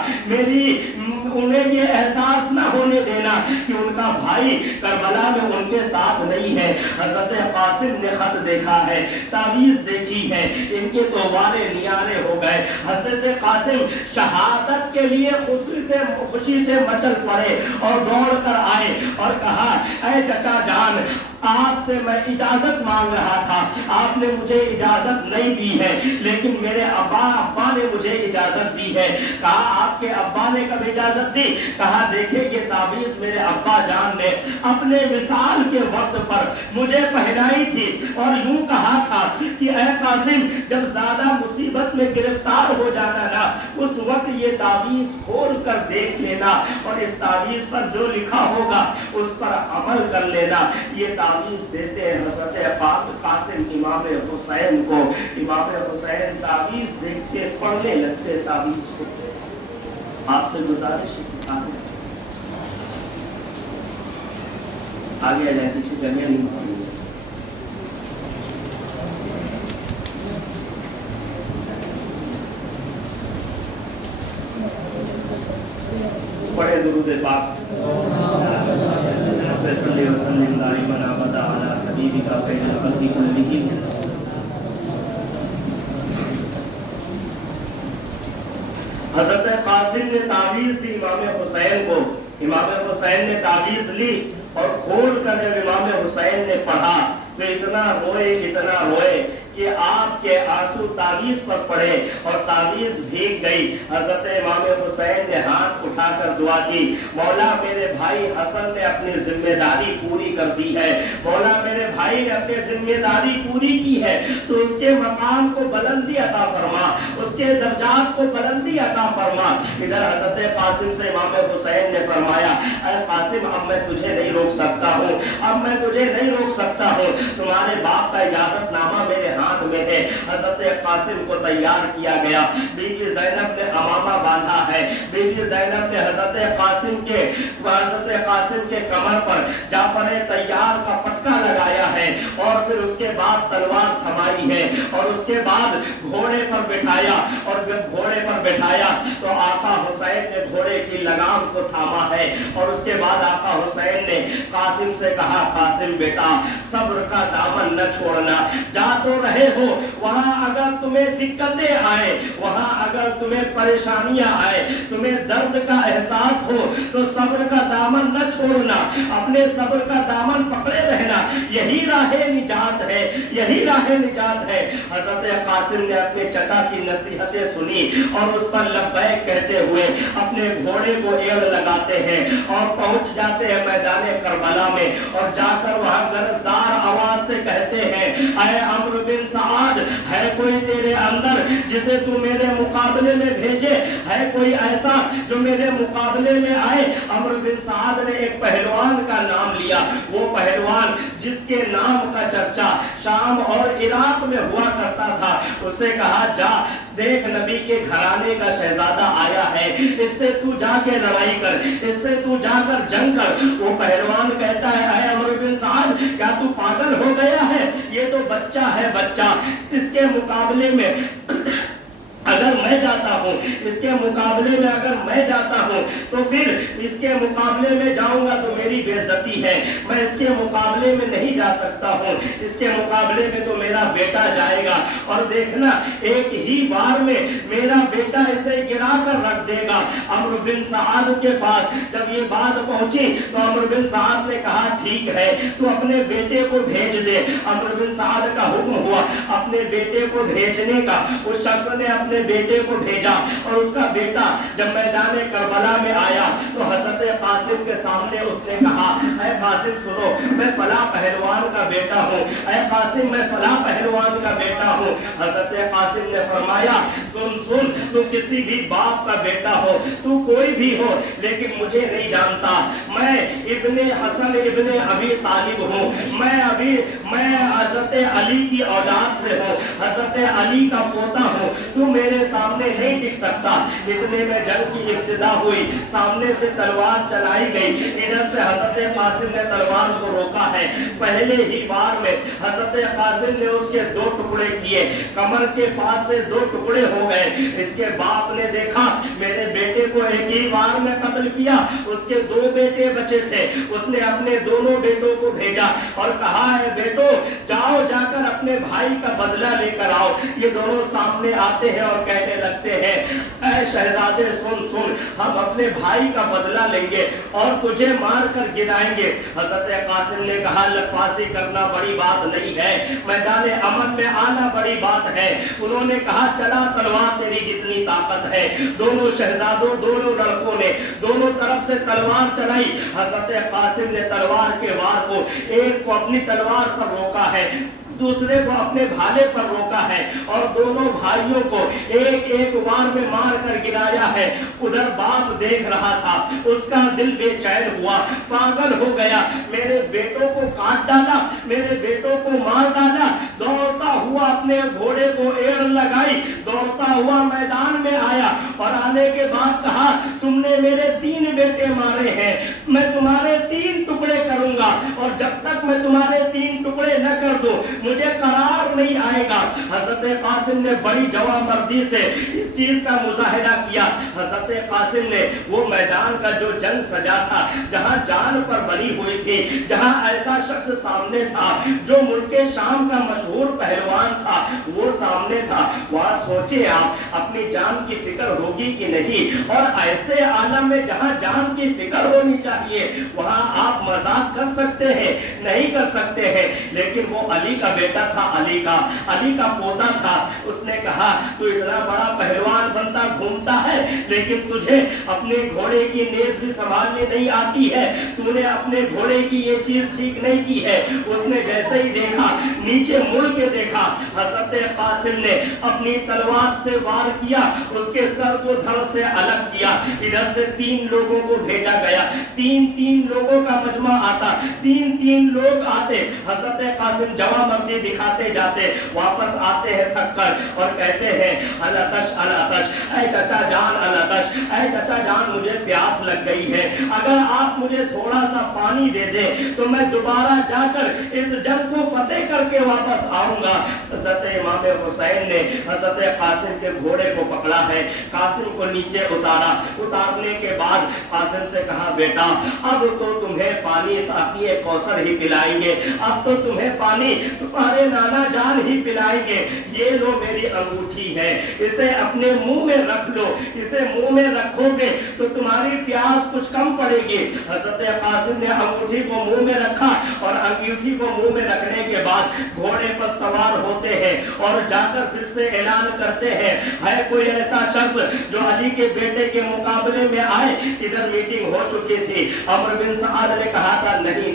انہیں یہ احساس نہ ہونے دینا کہ ان کا بھائی کربلا میں ان کے ساتھ نہیں ہے۔ حضرت قاسم نے خط دیکھا ہے، تعویذ دیکھی ہے، ان کے دوبارے نیارے ہو گئے۔ حضرت قاسم شہادت کے لیے خوشی سے مچل پڑے اور دوڑ کر آئے اور کہا اے چچا جان آپ سے میں اجازت مانگ رہا تھا، آپ نے مجھے اجازت نہیں دی ہے، لیکن میرے ابا نے مجھے اجازت دی ہے۔ کہا آپ کے ابا نے کب اجازت دی؟ کہا دیکھیں یہ تعویذ میرے ابا جان نے اپنے وصال کے وقت پر مجھے پہنائی تھی اور یوں کہا تھا کہ اے قاسم جب زیادہ مصیبت میں گرفتار ہو جانا نا اس وقت یہ تعویذ کھول کر دیکھ لینا اور اس تعویذ پر جو لکھا ہوگا اس پر عمل کر لینا۔ یہ تعویذ دیتے ہیں حضرت قاسم امام حسین کو، امام حسین تعویذ دیکھ کے پڑھنے لگتے تعویذ کو۔ آپ سے گزارش ہے आगे आ जाए, पीछे जगह नहीं मालूम। बड़े दुरूद पाक हज़रत कासिम ने तावीज़ दी इमाम हुसैन को। इमाम हुसैन ने तावीज़ ली और खोल कर जब इमाम हुसैन ने पढ़ा तो इतना रोए कि आपके आंसू तावीज़ पर पड़े और तावीज़ भीग गई। हज़रत इमाम हुसैन ने हाथ उठाकर दुआ की, मौला मेरे भाई हसन ने अपनी जिम्मेदारी पूरी कर दी है, मौला मेरे भाई ने अपनी जिम्मेदारी पूरी की है, तो उसके मकाम को बुलंदी अता फरमा, उसके दर्जात को बुलंदी अता फरमा। इधर हज़रत कासिम से इमाम हुसैन ने फरमाया, अरे कासिम अब मैं तुझे नहीं रोक सकता हूँ, अब मैं तुझे नहीं रोक सकता हूँ, तुम्हारे बाप का इजाजतनामा मेरे हाथ में है। हज़रत कासिम को तैयार किया गया। बीबी ज़ैनब ने अमामा बांधा है। बीबी ज़ैनब ने हज़रत कासिम के कमर पर जाफर तैयार का पट्टा लगाया है और फिर उसके बाद तलवार थमाई है और उसके बाद घोड़े पर बिठाया और जब घोड़े पर बिठाया तो आका हुसैन ने घोड़े की लगाम को थामा है और उसके बाद आका हुसैन ने कासिम से कहा, कासिम बेटा सब्र का दामन न छोड़ना, जा तो रहे हो, वहां अगर तुम्हें दिक्कतें आए, वहां अगर तुम्हें परेशानियां आए, तुम्हें दर्द का एहसास हो तो सब्र का दामन न छोड़ना, अपने सब्र का दामन पकड़े रहना, यही राहे निजात है, यही राहे निजात है। हज़रत कासिम ने अपने चचा की नसीहतें सुनी और उस पर लब्बैक कहते हुए अपने घोड़े को एड़ लगाते हैं और पहुंच जाते हैं मैदान करबला में और जाकर वहां गरजदार आवाज से कहते हैं, ऐ अम्र बिन साद, है कोई तेरे अंदर जिसे तू मेरे मुकाबले में भेजे, है कोई ऐसा जो मेरे मुकाबले में आए। अम्र बिन साद ने एक पहलवान का नाम लिया, वो पहलवान जिसके नाम का चर्चा शाम और इराक में हुआ करता था, उससे कहा, जा देख नबी के घराने का शहजादा आया है, इससे तू जाके लड़ाई कर, इससे तू जाकर जंग कर। वो पहलवान कहता है, ऐ अम्र बिन साद, क्या तू पागल हो गया है? ये तो बच्चा है, बच्चा, इसके मुकाबले में अगर मैं जाता हूँ, इसके मुकाबले में अगर मैं जाता हूँ तो फिर इसके मुकाबले में जाऊंगा तो मेरी बेइज्जती है, मैं इसके मुकाबले में नहीं जा सकता हूँ, इसके मुकाबले में तो मेरा बेटा जाएगा और देखना एक ही बार में मेरा बेटा इसे गिरा कर रख देगा। अम्र बिन साद के पास जब ये बात पहुंची तो अम्र बिन साद ने कहा, ठीक है, तू अपने बेटे को भेज दे। अम्र बिन साद का हुक्म हुआ अपने बेटे को भेजने का। उस शख्स ने अपने बेटे को भेजा और उसका बेटा जब मैदान करबला में आया तो हज़रत कासिम के सामने उसने कहा, ऐ कासिम सुनो, मैं फला पहलवान का बेटा हूँ, ऐ कासिम मैं फला पहलवान का बेटा हूँ। हज़रत कासिम ने फरमाया, सुन सुन, तू किसी भी बाप का बेटा हो, तू कोई भी हो, लेकिन मुझे नहीं जानता, मैं इब्ने हसन इब्ने अबी तालिब हूँ, मैं हज़रत अली की औलाद से हूँ, हज़रत अली का पोता हूँ, तू मेरे सामने नहीं टिक सकता। इतने में जंग की इब्तिदा हुई, सामने से तलवार चलाई गई, इधर से हज़रत कासिम ने तलवार को रोका है। पहले ही बार में हज़रत कासिम ने उसके दो टुकड़े किए, कमर के पास से दो टुकड़े हो गए। इसके बाप ने देखा मेरे बेटे को एक ही बार में कत्ल किया, उसके दो बेटे बचे थे, उसने अपने दोनों बेटों को भेजा और कहा, है बेटो जाओ जाकर अपने भाई का बदला लेकर आओ। ये दोनों सामने आते हैं और कहने लगते हैं, ऐ शहजादे सुन सुन, हम अपने भाई का बदला लेंगे और तुझे मार कर गिराएंगे। हज़रत कासिम ने कहा, लफासी करना बड़ी बात नहीं है, मैदान अमन में आना बड़ी बात है। उन्होंने कहा, चला तलवार तेरी जितनी ताकत है। दोनों शहजादों, दोनों लड़कों ने दोनों तरफ से तलवार चलाई। हज़रत कासिम ने तलवार के वार को, एक को अपनी तलवार पर रोका है, दूसरे को अपने भाले पर रोका है और दोनों भाइयों को एक एक वार में मार कर गिराया है। उधर बाप देख रहा था, उसका दिल बेचैन हुआ, पागल हो गया, मेरे बेटों को काट डाला, मेरे बेटों को मार डाला। दौड़ता हुआ अपने घोड़े को एड़ लगाई, दौड़ता हुआ मैदान में आया और आने के बाद कहा, तुमने मेरे 3 बेटे मारे हैं, मैं तुम्हारे 3 टुकड़े करूंगा और जब तक मैं तुम्हारे 3 टुकड़े न कर दूं मुझे करार नहीं आएगा। हजरत कासिम ने बड़ी जवामर्दी से इस चीज का मुजाहिरा किया। हजरत कासिम ने वो मैदान का जो जंग सजा था, जहां जान पर बनी हुई थी, जहां ऐसा शख्स सामने था जो मुल्के शाम का मशहूर पहलवान था, वो सामने था। वहां सोचे आप अपनी जान की फिक्र होगी कि नहीं, और ऐसे आलम में जहां जान की फिक्र होनी चाहिए वहां आप मजाक कर सकते हैं? नहीं कर सकते हैं। लेकिन वो अली का बेटा था, अली का पोता था। उसने कहा तू इतना बड़ा पहलवान बनता घूमता है, लेकिन तुझे अपने घोड़े की नेज़ भी संभालने नहीं आती है, तूने अपने घोड़े की ये चीज ठीक नहीं की है। उसने जैसे ही देखा, नीचे मुड़ के देखा, हजरत कासिम ने अपनी तलवार से वार किया, उसके सर को धड़ से अलग किया। इधर से 3 लोगों को भेजा गया, 3 लोगों का मजमा आता, 3 लोग आते। हजरत कासिम जवामर्दी दिखाते जाते, वापस आते हैं थक कर और कहते हैं अलतश अलतश, ऐ चचा जान अलतश, ऐ चचा जान मुझे प्यास लग गई है, अगर आप मुझे थोड़ा सा पानी दे दे तो मैं दोबारा जाकर इस जंग को फतेह करके वापस आऊंगा। हजरत इमाम हुसैन ने हजरत कासिम के घोड़े को पकड़ा है, कासिम को नीचे उतारा। उतारने के बाद कासिम से कहा बेटा अब तो तुम्हें पानी साकिए कौसर ही पिलाएंगे, अब तो तुम्हें पानी तुम्हारे नाना जान ही पिलाएंगे। ये लो मेरी अंगूठी है, इसे अपने मुंह में रख लो, इसे मुंह में रखोगे तो तुम्हारी प्यास कुछ कम पड़ेगी। हजरत कासिम ने अंगूठी को मुंह में रखा और अंगूठी को मुंह में रखने के बाद घोड़े पर सवार होते हैं और जाकर फिर से ऐलान करते हैं है कोई ऐसा शख्स जो अली के बेटे के मुकाबले में आए। इधर मीटिंग हो चुकी थी, अमर बिन साद ने कहा था नहीं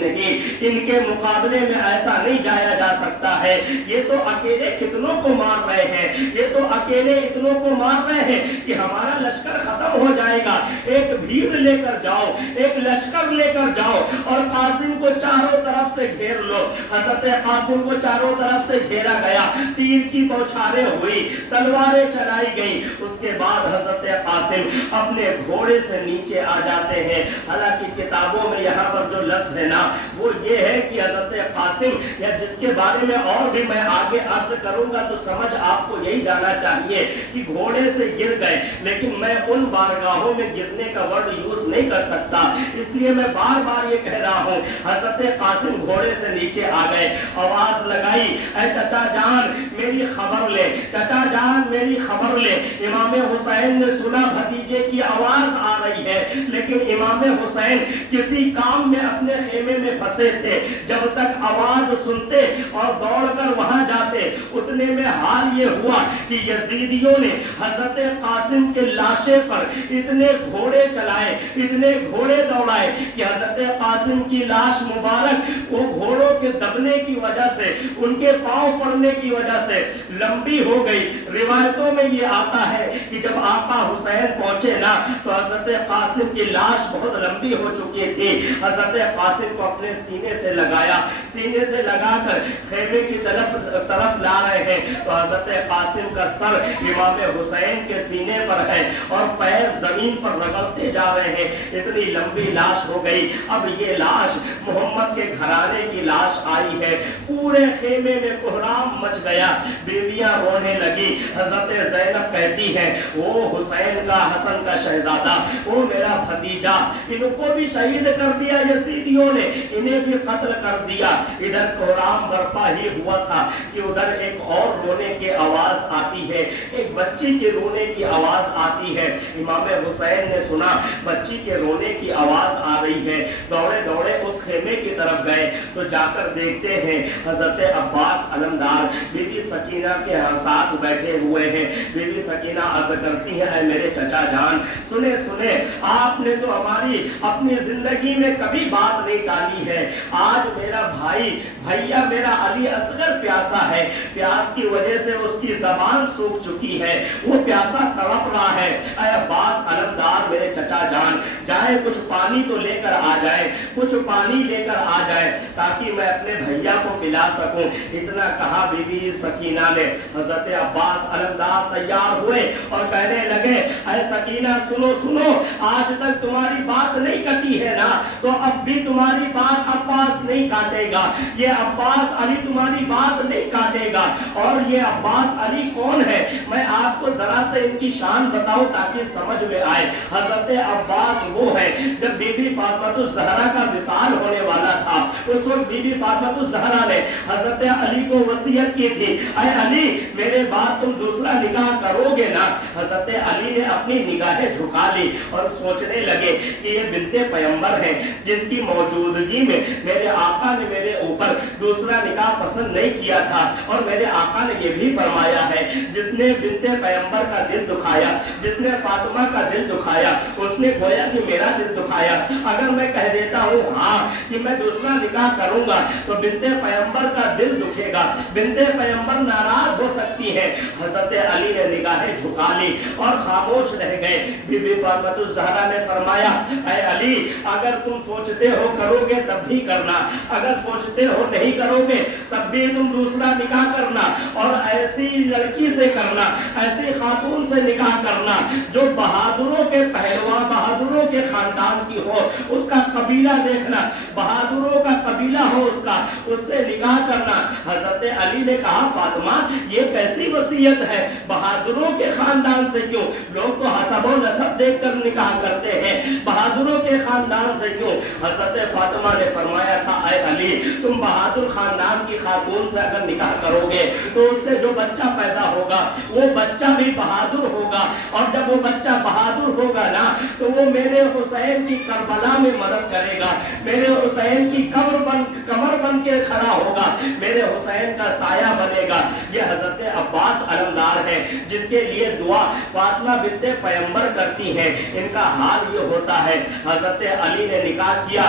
इनके मुकाबले में ऐसा नहीं जाया जा सकता है, ये तो अकेले कितनों को मार रहे हैं, ये तो अकेले इतनों को मार रहे हैं कि हमारा लश्कर खत्म हो जाएगा। एक भीड़ लेकर जाओ, एक लश्कर लेकर जाओ और कासिम को चारों तरफ से घेर लो। हजरत कासिम को चारों तरफ से घेरा गया, तीर की बौछारें हुई, तलवारें चलाई गई। उसके बाद हजरत कासिम अपने घोड़े से नीचे आ जाते हैं। हालांकि किताबों में यहाँ पर जो लफ्ज है ना वो ये है कि हजरत कासिम, या जिसके बारे में और भी मैं आगे अर्ज करूंगा तो समझ आपको यही जाना चाहिए कि घोड़े से गिर गए, लेकिन मैं उन बारगाहों में गिरने का वर्ड यूज नहीं कर सकता, इसलिए मैं बार बार ये कह रहा हूँ। हजरत कासिम घोड़े से नीचे आ गए, आवाज लगाई ऐ चचा जान मेरी खबर ले, चचा जान मेरी खबर ले। इमाम हुसैन ने सुना भतीजे की आवाज आ रही है, लेकिन इमाम हुसैन किसी काम में अपने खेमे में फंसे थे। जब तक आवाज सुनते और दौड़कर वहां जाते, उतने में हाल ये हुआ कि यजीदियों ने हजरत कासिम के लाशे पर इतने घोड़े चलाए, इतने घोड़े दौड़ाए कि हजरत कासिम की लाश मुबारक वो घोड़ों के दबने की वजह से, उनके पांव पड़ने की वजह से लंबी हो गई। रिवायतों में ये आता है कि जब आका हुसैन पहुंचे ना तो हजरत कासिम की लाश बहुत लंबी हो चुकी थी। हजरत कासिम को अपने सीने से लगाया, सीने से लगाकर खेमे की तरफ ला रहे हैं तो हजरत कासिम का सर इमाम हुसैन के सीने पर है और पैर जमीन पर रगड़ते जा रहे हैं। इतनी लंबी लाश हो गई। अब ये लाश मोहम्मद के घराने की लाश आई है। पूरे खेमे में कोहराम मच गया, बीवियां रोने लगी। हजरत ज़ैनब कहती है वो हुसैन का, हसन का शहजादा, वो मेरा भतीजा, इनको भी शहीद कर दिया यजीदियों ने, इन्हें भी कत्ल कर दिया। इधर कोहराम बर्पा ही हुआ था कि उधर एक और रोने की आवाज आती है, एक बच्ची के रोने की आवाज आती है। इमाम हुसैन ने सुना बच्ची के रोने की आवाज आ रही है, दौड़े दौड़े उस खेमे की तरफ गए तो जाकर देखते हैं हजरत अब्बास अलमदार बीबी सकीना के साथ बैठे हुए हैं। बीबी सकीना अर्ज करती है मेरे चचा जान, सुने सुने आपने तो हमारी अपनी जिंदगी में कभी बात नहीं टाली है। आज मेरा भाई, भैया मेरा अली असगर प्यासा है, प्यास की वजह से उसकी जबान सूख चुकी है, वो प्यासा तड़प रहा है। अब्बास अलमदार मेरे चचा जान जाए कुछ पानी तो लेकर आ जाए, कुछ पानी लेकर आ जाए ताकि मैं अपने भैया को पिला सकूं। इतना कहा बीबी सकीना ने। हजरत अब्बास अलमदार तैयार हुए और कहने लगे ऐ सकीना सुनो सुनो, आज तक तुम्हारी बात नहीं कटी है ना, तो अब भी तुम्हारी बात अब्बास नहीं काटेगा, ये अब्बास अली तुम्हारी बात नहीं काटेगा। और ये अब्बास अली कौन है, मैं आपको जरा से इनकी शान बताऊं ताकि समझ में आए। हजरत अब्बास वो है, जब बीबी फातिमा ज़हरा का विसाल होने वाला था, उस वक्त बीबी फातिमा ज़हरा ने हजरत अली को वसीयत की थी, ऐ अली मेरे बाद तुम दूसरा निकाह करोगे ना। हजरत अली ने अपनी निगाहें झुका ली और सोचने लगे कि ये बिन्ते पैगंबर हैं, जिनकी मौजूदगी में मेरे आका ने मेरे ऊपर दूसरा निकाह पसंद नहीं किया था। और मेरे आका ने ये भी फरमाया है, जिसने बिन्ते पैगंबर का दिल दुखाया, जिसने फातिमा का दिल दुखाया, उसने गोया कि मेरा दिल दुखाया। अगर मैं कह देता हूँ हाँ कि मैं दूसरा निकाह करूंगा तो बिन्ते पैगंबर का दिल दुखेगा, बिन्ते पैगंबर नाराज हो सकती है। हजरत अली ने निगाहें झुका ली और खामोश रह गए। बीबी फातिमा ज़हरा ने फरमाया, ऐ अली अगर तुम सोचते हो करोगे तब भी करना, अगर सोचते हो नहीं करोगे तब भी तुम दूसरा निकाह करना, और ऐसी लड़की से करना, ऐसी खातून से निकाह करना जो बहादुरों के पहलवान, बहादुरों के खानदान की हो, उसका कबीला देखना, बहादुरों का कबीला हो उसका, उससे निकाह करना। हजरत अली ने कहा, फातिमा ये कैसी वसीयत है, बहादुरों के खानदान से क्यों? लोग तो हसब और नसब देखकर निकाह करते हैं, बहादुरों के खानदान से क्यों? हजरत फातिमा ने फरमाया था, ऐ अली तुम बहादुर खानदान की खातून से अगर निकाह करोगे तो उससे जो बच्चा पैदा होगा वो बच्चा भी बहादुर होगा, और जब वो बच्चा बहादुर होगा ना तो वो मेरे हुसैन की करबला में मदद करेगा, मेरे हुसैन की कमर बन के खड़ा होगा, मेरे हुसैन का साया बनेगा। ये हजरत अब्बास अलमदार है, जिनके लिए दुआ फातिमा बिन्ते पैगंबर करती हैं। इनका हाल ये होता है, हजरत अली ने निकाह किया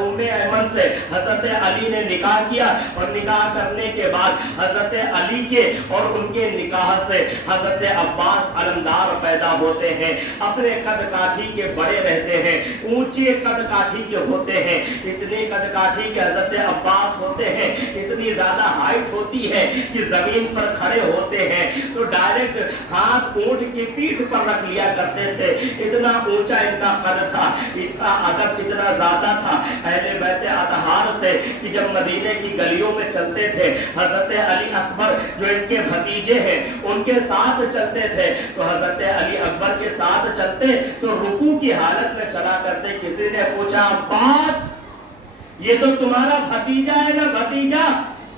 उम्मे ऐमन से, हजरत अली ने निकाह किया, और निकाह करने के बाद हजरत अली के और उनके निकाह से हजरत अब्बास अलमदार पैदा होते हैं। अपने कद काठी के बड़े रहते हैं, ऊंचे कद काठी के होते हैं, इतने कद काठी के हजरत अब्बास होते हैं, इतनी ज्यादा हाइट होती है कि जमीन पर खड़े होते हैं तो डायरेक्ट हाथ ऊंट की पीठ पर रख लिया करते थे, इतना ऊंचा इनका कद था, इनका अदब इतना ज्यादा था अहले बैत अतहार से कि जब मदीने की गलियों में चलते थे, हजरत अली अकबर जो इनके भतीजे हैं उनके साथ चलते थे, तो हजरत अली अकबर के साथ चलते तो रुकू की हालत में चला करते। किसी ने पूछा, अब्बास ये तो तुम्हारा भतीजा है ना, भतीजा,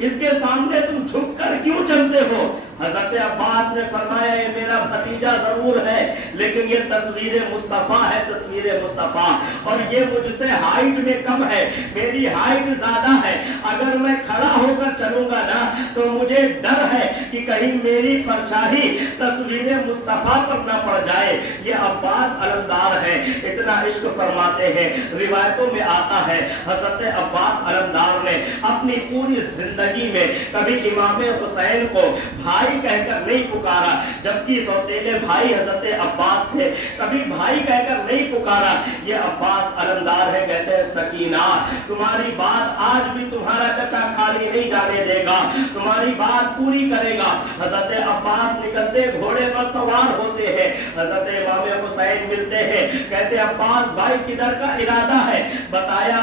इसके सामने तुम झुक कर क्यों चलते हो? हजरत अब्बास ने फरमाया, ये मेरा भतीजा जरूर है लेकिन ये तस्वीर मुस्तफा है, तस्वीर मुस्तफा, और ये मुझसे हाइट में कम है, मेरी हाइट ज्यादा है, अगर मैं खड़ा होकर चलूंगा ना तो मुझे डर है कि कहीं मेरी परछाई तस्वीर मुस्तफा पर न पड़ जाए। ये अब्बास अलमदार है, इतना इश्क फरमाते हैं। रिवायतों में आता है हजरत अब्बास अलमदार ने अपनी पूरी जिंदगी में कभी इमाम हुसैन को भाई कहकर नहीं पुकारा, जबकि सौतेले भाई हजरत अब्बास थे, कभी भाई कहकर नहीं पुकारा। ये अब्बास अलमदार है, कहते हैं सकीना तुम्हारी बात आज भी तुम्हारा चचा खाली नहीं जाने देगा, तुम्हारी बात पूरी करेगा। हजरत अब्बास निकलते घोड़े पर सवार होते हैं, हजरत इमाम हुसैन मिलते हैं, कहते अब्बास भाई किधर का इरादा है? बताया,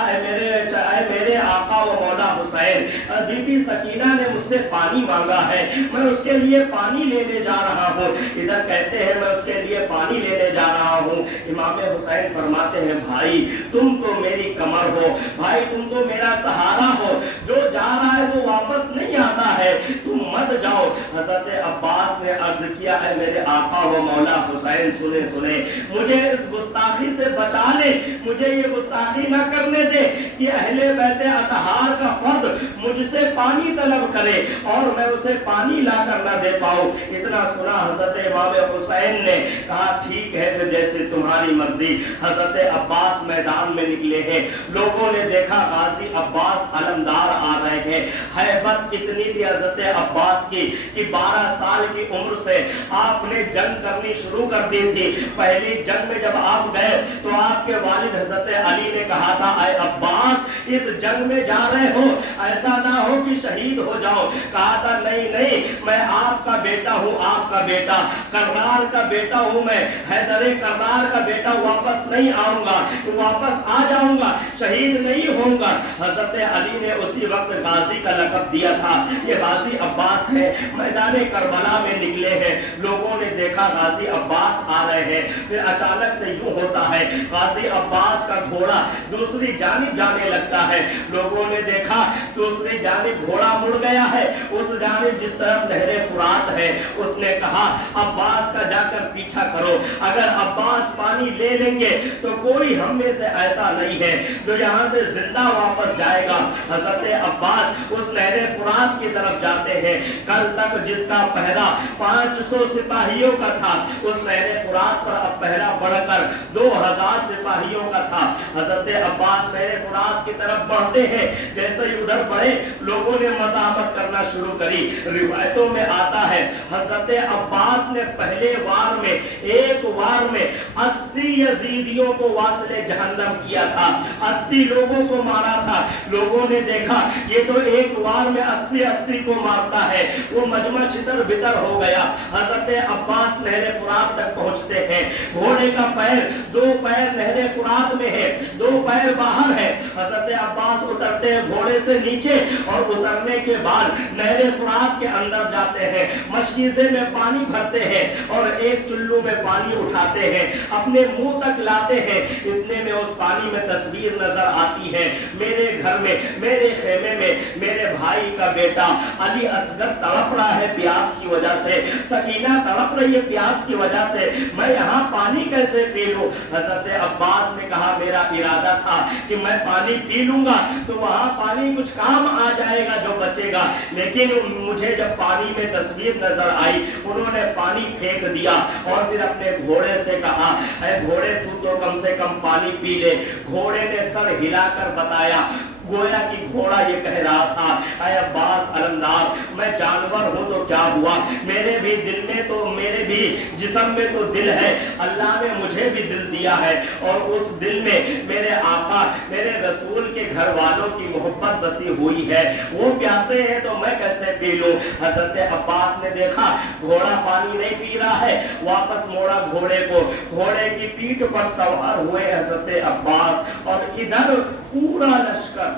मेरे आका व मौला हुसैन, बीबी सकीना ने मुझसे पानी मांगा है, मैं उसके लिए पानी लेने जा रहा हूँ। इधर कहते हैं मैं उसके लिए पानी लेने जा रहा हूँ। इमाम हुसैन फरमाते हैं, भाई तुम तो मेरी कमर हो, भाई तुम तो मेरा सहारा हो, जो जा रहा है वो वापस नहीं आता है, तुम मत जाओ। हजरत अब्बास ने अर्ज किया, है मेरे आका व मौला हुसैन सुने सुने, मुझे इस गुस्ताखी से बचा ले, मुझे ये गुस्ताखी न करने दे कि अहले बैत अतहार का फर्द मुझसे पानी तलब करे और मैं उसे पानी ला कर न दे पाऊं। इतना सुना हजरत इमाम हुसैन ने कहा, ठीक है फिर जैसे तुम्हारी मर्जी। हजरत अब्बास मैदान में निकले हैं, लोगों ने देखा गाजी अब्बास अलमदार आ रहे हैं, हैबत हिम्मत इतनी थी हजरत अब्बास की कि 12 साल की उम्र से आपने जंग करनी शुरू कर दी थी। पहली जंग में जब आप गए तो आपके वालिद हजरत अली ने कहा था, ऐ अब्बास इस जंग में जा रहे हो, ऐसा ना हो कि शहीद हो जाओ। कहा था नहीं नहीं, मैं आपका बेटा हूँ, आपका बेटा, करनार का बेटा हूँ मैं, हैदरे करनार का बेटा, वापस नहीं आऊंगा, तो वापस आ जाऊंगा, शहीद नहीं होऊंगा। हजरत अली ने उसी वक्त गाजी का लक़ब दिया था, ये गाजी अब्बास है। मैदान करबला में निकले हैं, लोगों ने देखा गाजी अब्बास आ रहे हैं, फिर अचानक से यूं होता है गाजी अब्बास का घोड़ा दूसरी जानिब जाने लगता है। लोगों ने देखा दूसरी जानिब घोड़ा मुड़ गया है, उस जानिब जिस तरफ नहरे फुरात है। उसने कहा अब्बास का जाकर पीछा करो, अगर अब्बास पानी ले लेंगे तो कोई हम में से ऐसा नहीं है जो यहाँ से जिंदा वापस जाएगा। हजरत अब्बास उस नहरे फुरात की तरफ जाते हैं। कल तक जिसका पहरा 500 सिपाहियों का था, उस नहरे फुरात पर अब पहरा बढ़कर 2000 सिपाहियों का था। हजरत अब्बास नहरे फुरात की तरफ बढ़ते हैं, जैसे ही उधर बढ़े लोगों ने मज़ाहमत करना शुरू करी। रिवायतों में आता है हजरत अब्बास ने पहले वार में, एक वार में 80 यजीदियों को वासले जहन्नम किया था, 80 लोगों को मारा था। लोगों ने देखा ये तो एक वार में 80 को मारता है, वो मजमा छितर बितर हो गया। हजरत अब्बास नहरे फुरात तक पहुंचते हैं। घोड़े का पैर, 2 पैर नहरे फुरात में है, 2 पैर बाहर है। हजरत अब्बास उतरते हैं घोड़े से नीचे, और उतरने के बाद नहरे फुरात के अंदर जाते हैं, मशकीज़े में पानी भरते हैं और एक चुल्लू में पानी उठाते हैं, अपने मुंह तक लाते हैं। इतने में उस पानी में तस्वीर नजर आती है, मेरे घर में, मेरे खेमे में मेरे भाई का बेटा अली असगर तड़प रहा है प्यास की वजह से, सकीना तड़प रही है प्यास की वजह से, मैं यहाँ पानी कैसे पी लूं? हजरत अब्बास ने कहा मेरा इरादा था कि मैं पानी पी लूंगा तो वहाँ पानी कुछ काम आ जाएगा जो बचेगा, लेकिन मुझे जब पानी में तस्वीर नजर आई, उन्होंने पानी फेंक दिया और फिर अपने घोड़े से कहा, ऐ घोड़े तू तो कम से कम पानी पी ले। घोड़े ने सर हिलाकर बताया, गोया कि घोड़ा ये कह रहा था, ऐ अब्बास अलमदार, मैं जानवर हूँ तो क्या हुआ, मेरे भी दिल में तो, मेरे भी जिस्म में तो दिल है, अल्लाह ने मुझे भी दिल दिया है, और उस दिल में मेरे आका, मेरे रसूल के घर वालों की मोहब्बत बसी हुई है, वो प्यासे हैं तो मैं कैसे पी लूं? हजरत अब्बास ने देखा घोड़ा पानी नहीं पी रहा है, वापस मोड़ा घोड़े को, घोड़े की पीठ पर सवार हुए हजरत अब्बास, और इधर पूरा लश्कर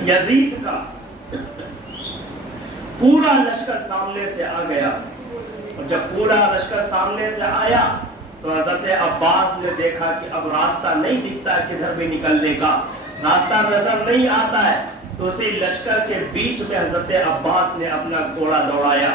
यजीद का पूरा लश्कर सामने से आ गया। और जब पूरा लश्कर सामने से आया तो हजरत अब्बास ने देखा कि अब रास्ता नहीं दिखता किधर भी निकलने का, रास्ता नजर नहीं आता है। तो उसी लश्कर के बीच में हजरत अब्बास ने अपना घोड़ा दौड़ाया।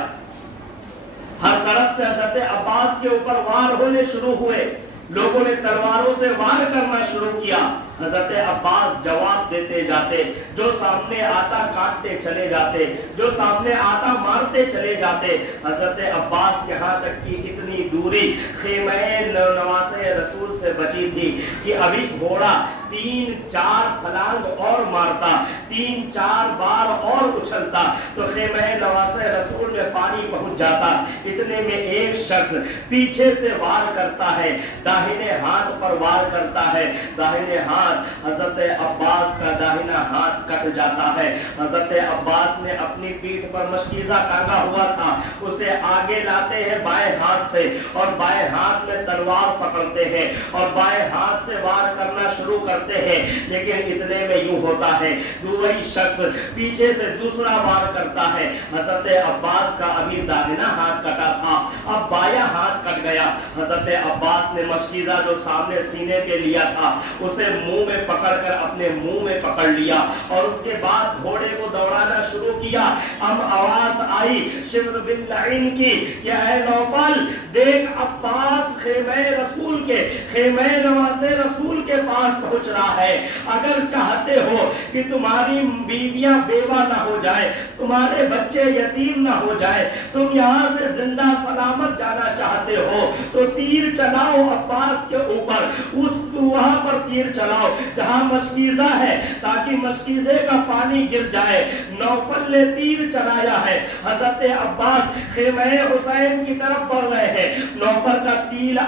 हर तरफ से हजरत अब्बास के ऊपर वार होने शुरू हुए, लोगों ने तलवारों से वार करना शुरू किया। हजरत अब्बास जवाब देते जाते, जो सामने आता काटते चले जाते, जो सामने आता मारते चले जाते। हजरत अब्बास यहाँ तक की इतनी दूरी खेमे नवासे रसूल से बची थी कि अभी घोड़ा 3-4 फलांग और मारता, 3-4 बार और उछलता तो खेमे नवासे रसूल में पानी पहुंच जाता। इतने में एक शख्स पीछे से वार करता है, दाहिने हाथ पर वार करता है, दाहिने हाथ हजरत अब्बास का दाहिना हाथ कट जाता है। हजरत अब्बास ने अपनी पीठ पर मशकीज़ा टांगा हुआ था, उसे आगे लाते हैं बाएं हाथ से, और बाएं हाथ में तलवार पकड़ते हैं और बाएं हाथ से वार करना शुरू करते हैं। लेकिन इतने में यूं होता है वही शख्स पीछे से दूसरा वार करता है। हजरत अब्बास का अभी दाहिना हाथ कटा था, अब बायां हाथ कट गया। हजरत अब्बास ने मशकीज़ा जो सामने सीने पे लिया था उसे मुंह में पकड़कर अपने मुंह में पकड़ लिया, और उसके बाद घोड़े को दौड़ाना शुरू किया। अब आवाज आई शिम्र बिन लाइन की, क्या है नौफल, देख अब्बास खेमे रसूल के, खेमे नवासे रसूल के पास पहुंच रहा है, अगर चाहते हो कि तुम्हारी बीवियां बेवा ना हो जाए, तुम्हारे बच्चे यतीम ना हो जाए, तुम यहाँ से जिंदा सलामत जाना चाहते हो, तो तीर चलाओ अब्बास के ऊपर, उस वहां पर तीर चलाओ जहां मशकीज़ा है, ताकि मशकीज़े का पानी गिर जाए। नौफल ने तीर चलाया है, हजरत अब्बास खेमे हुसैन की तरफ बढ़ रहे हैं, नौफल का तीर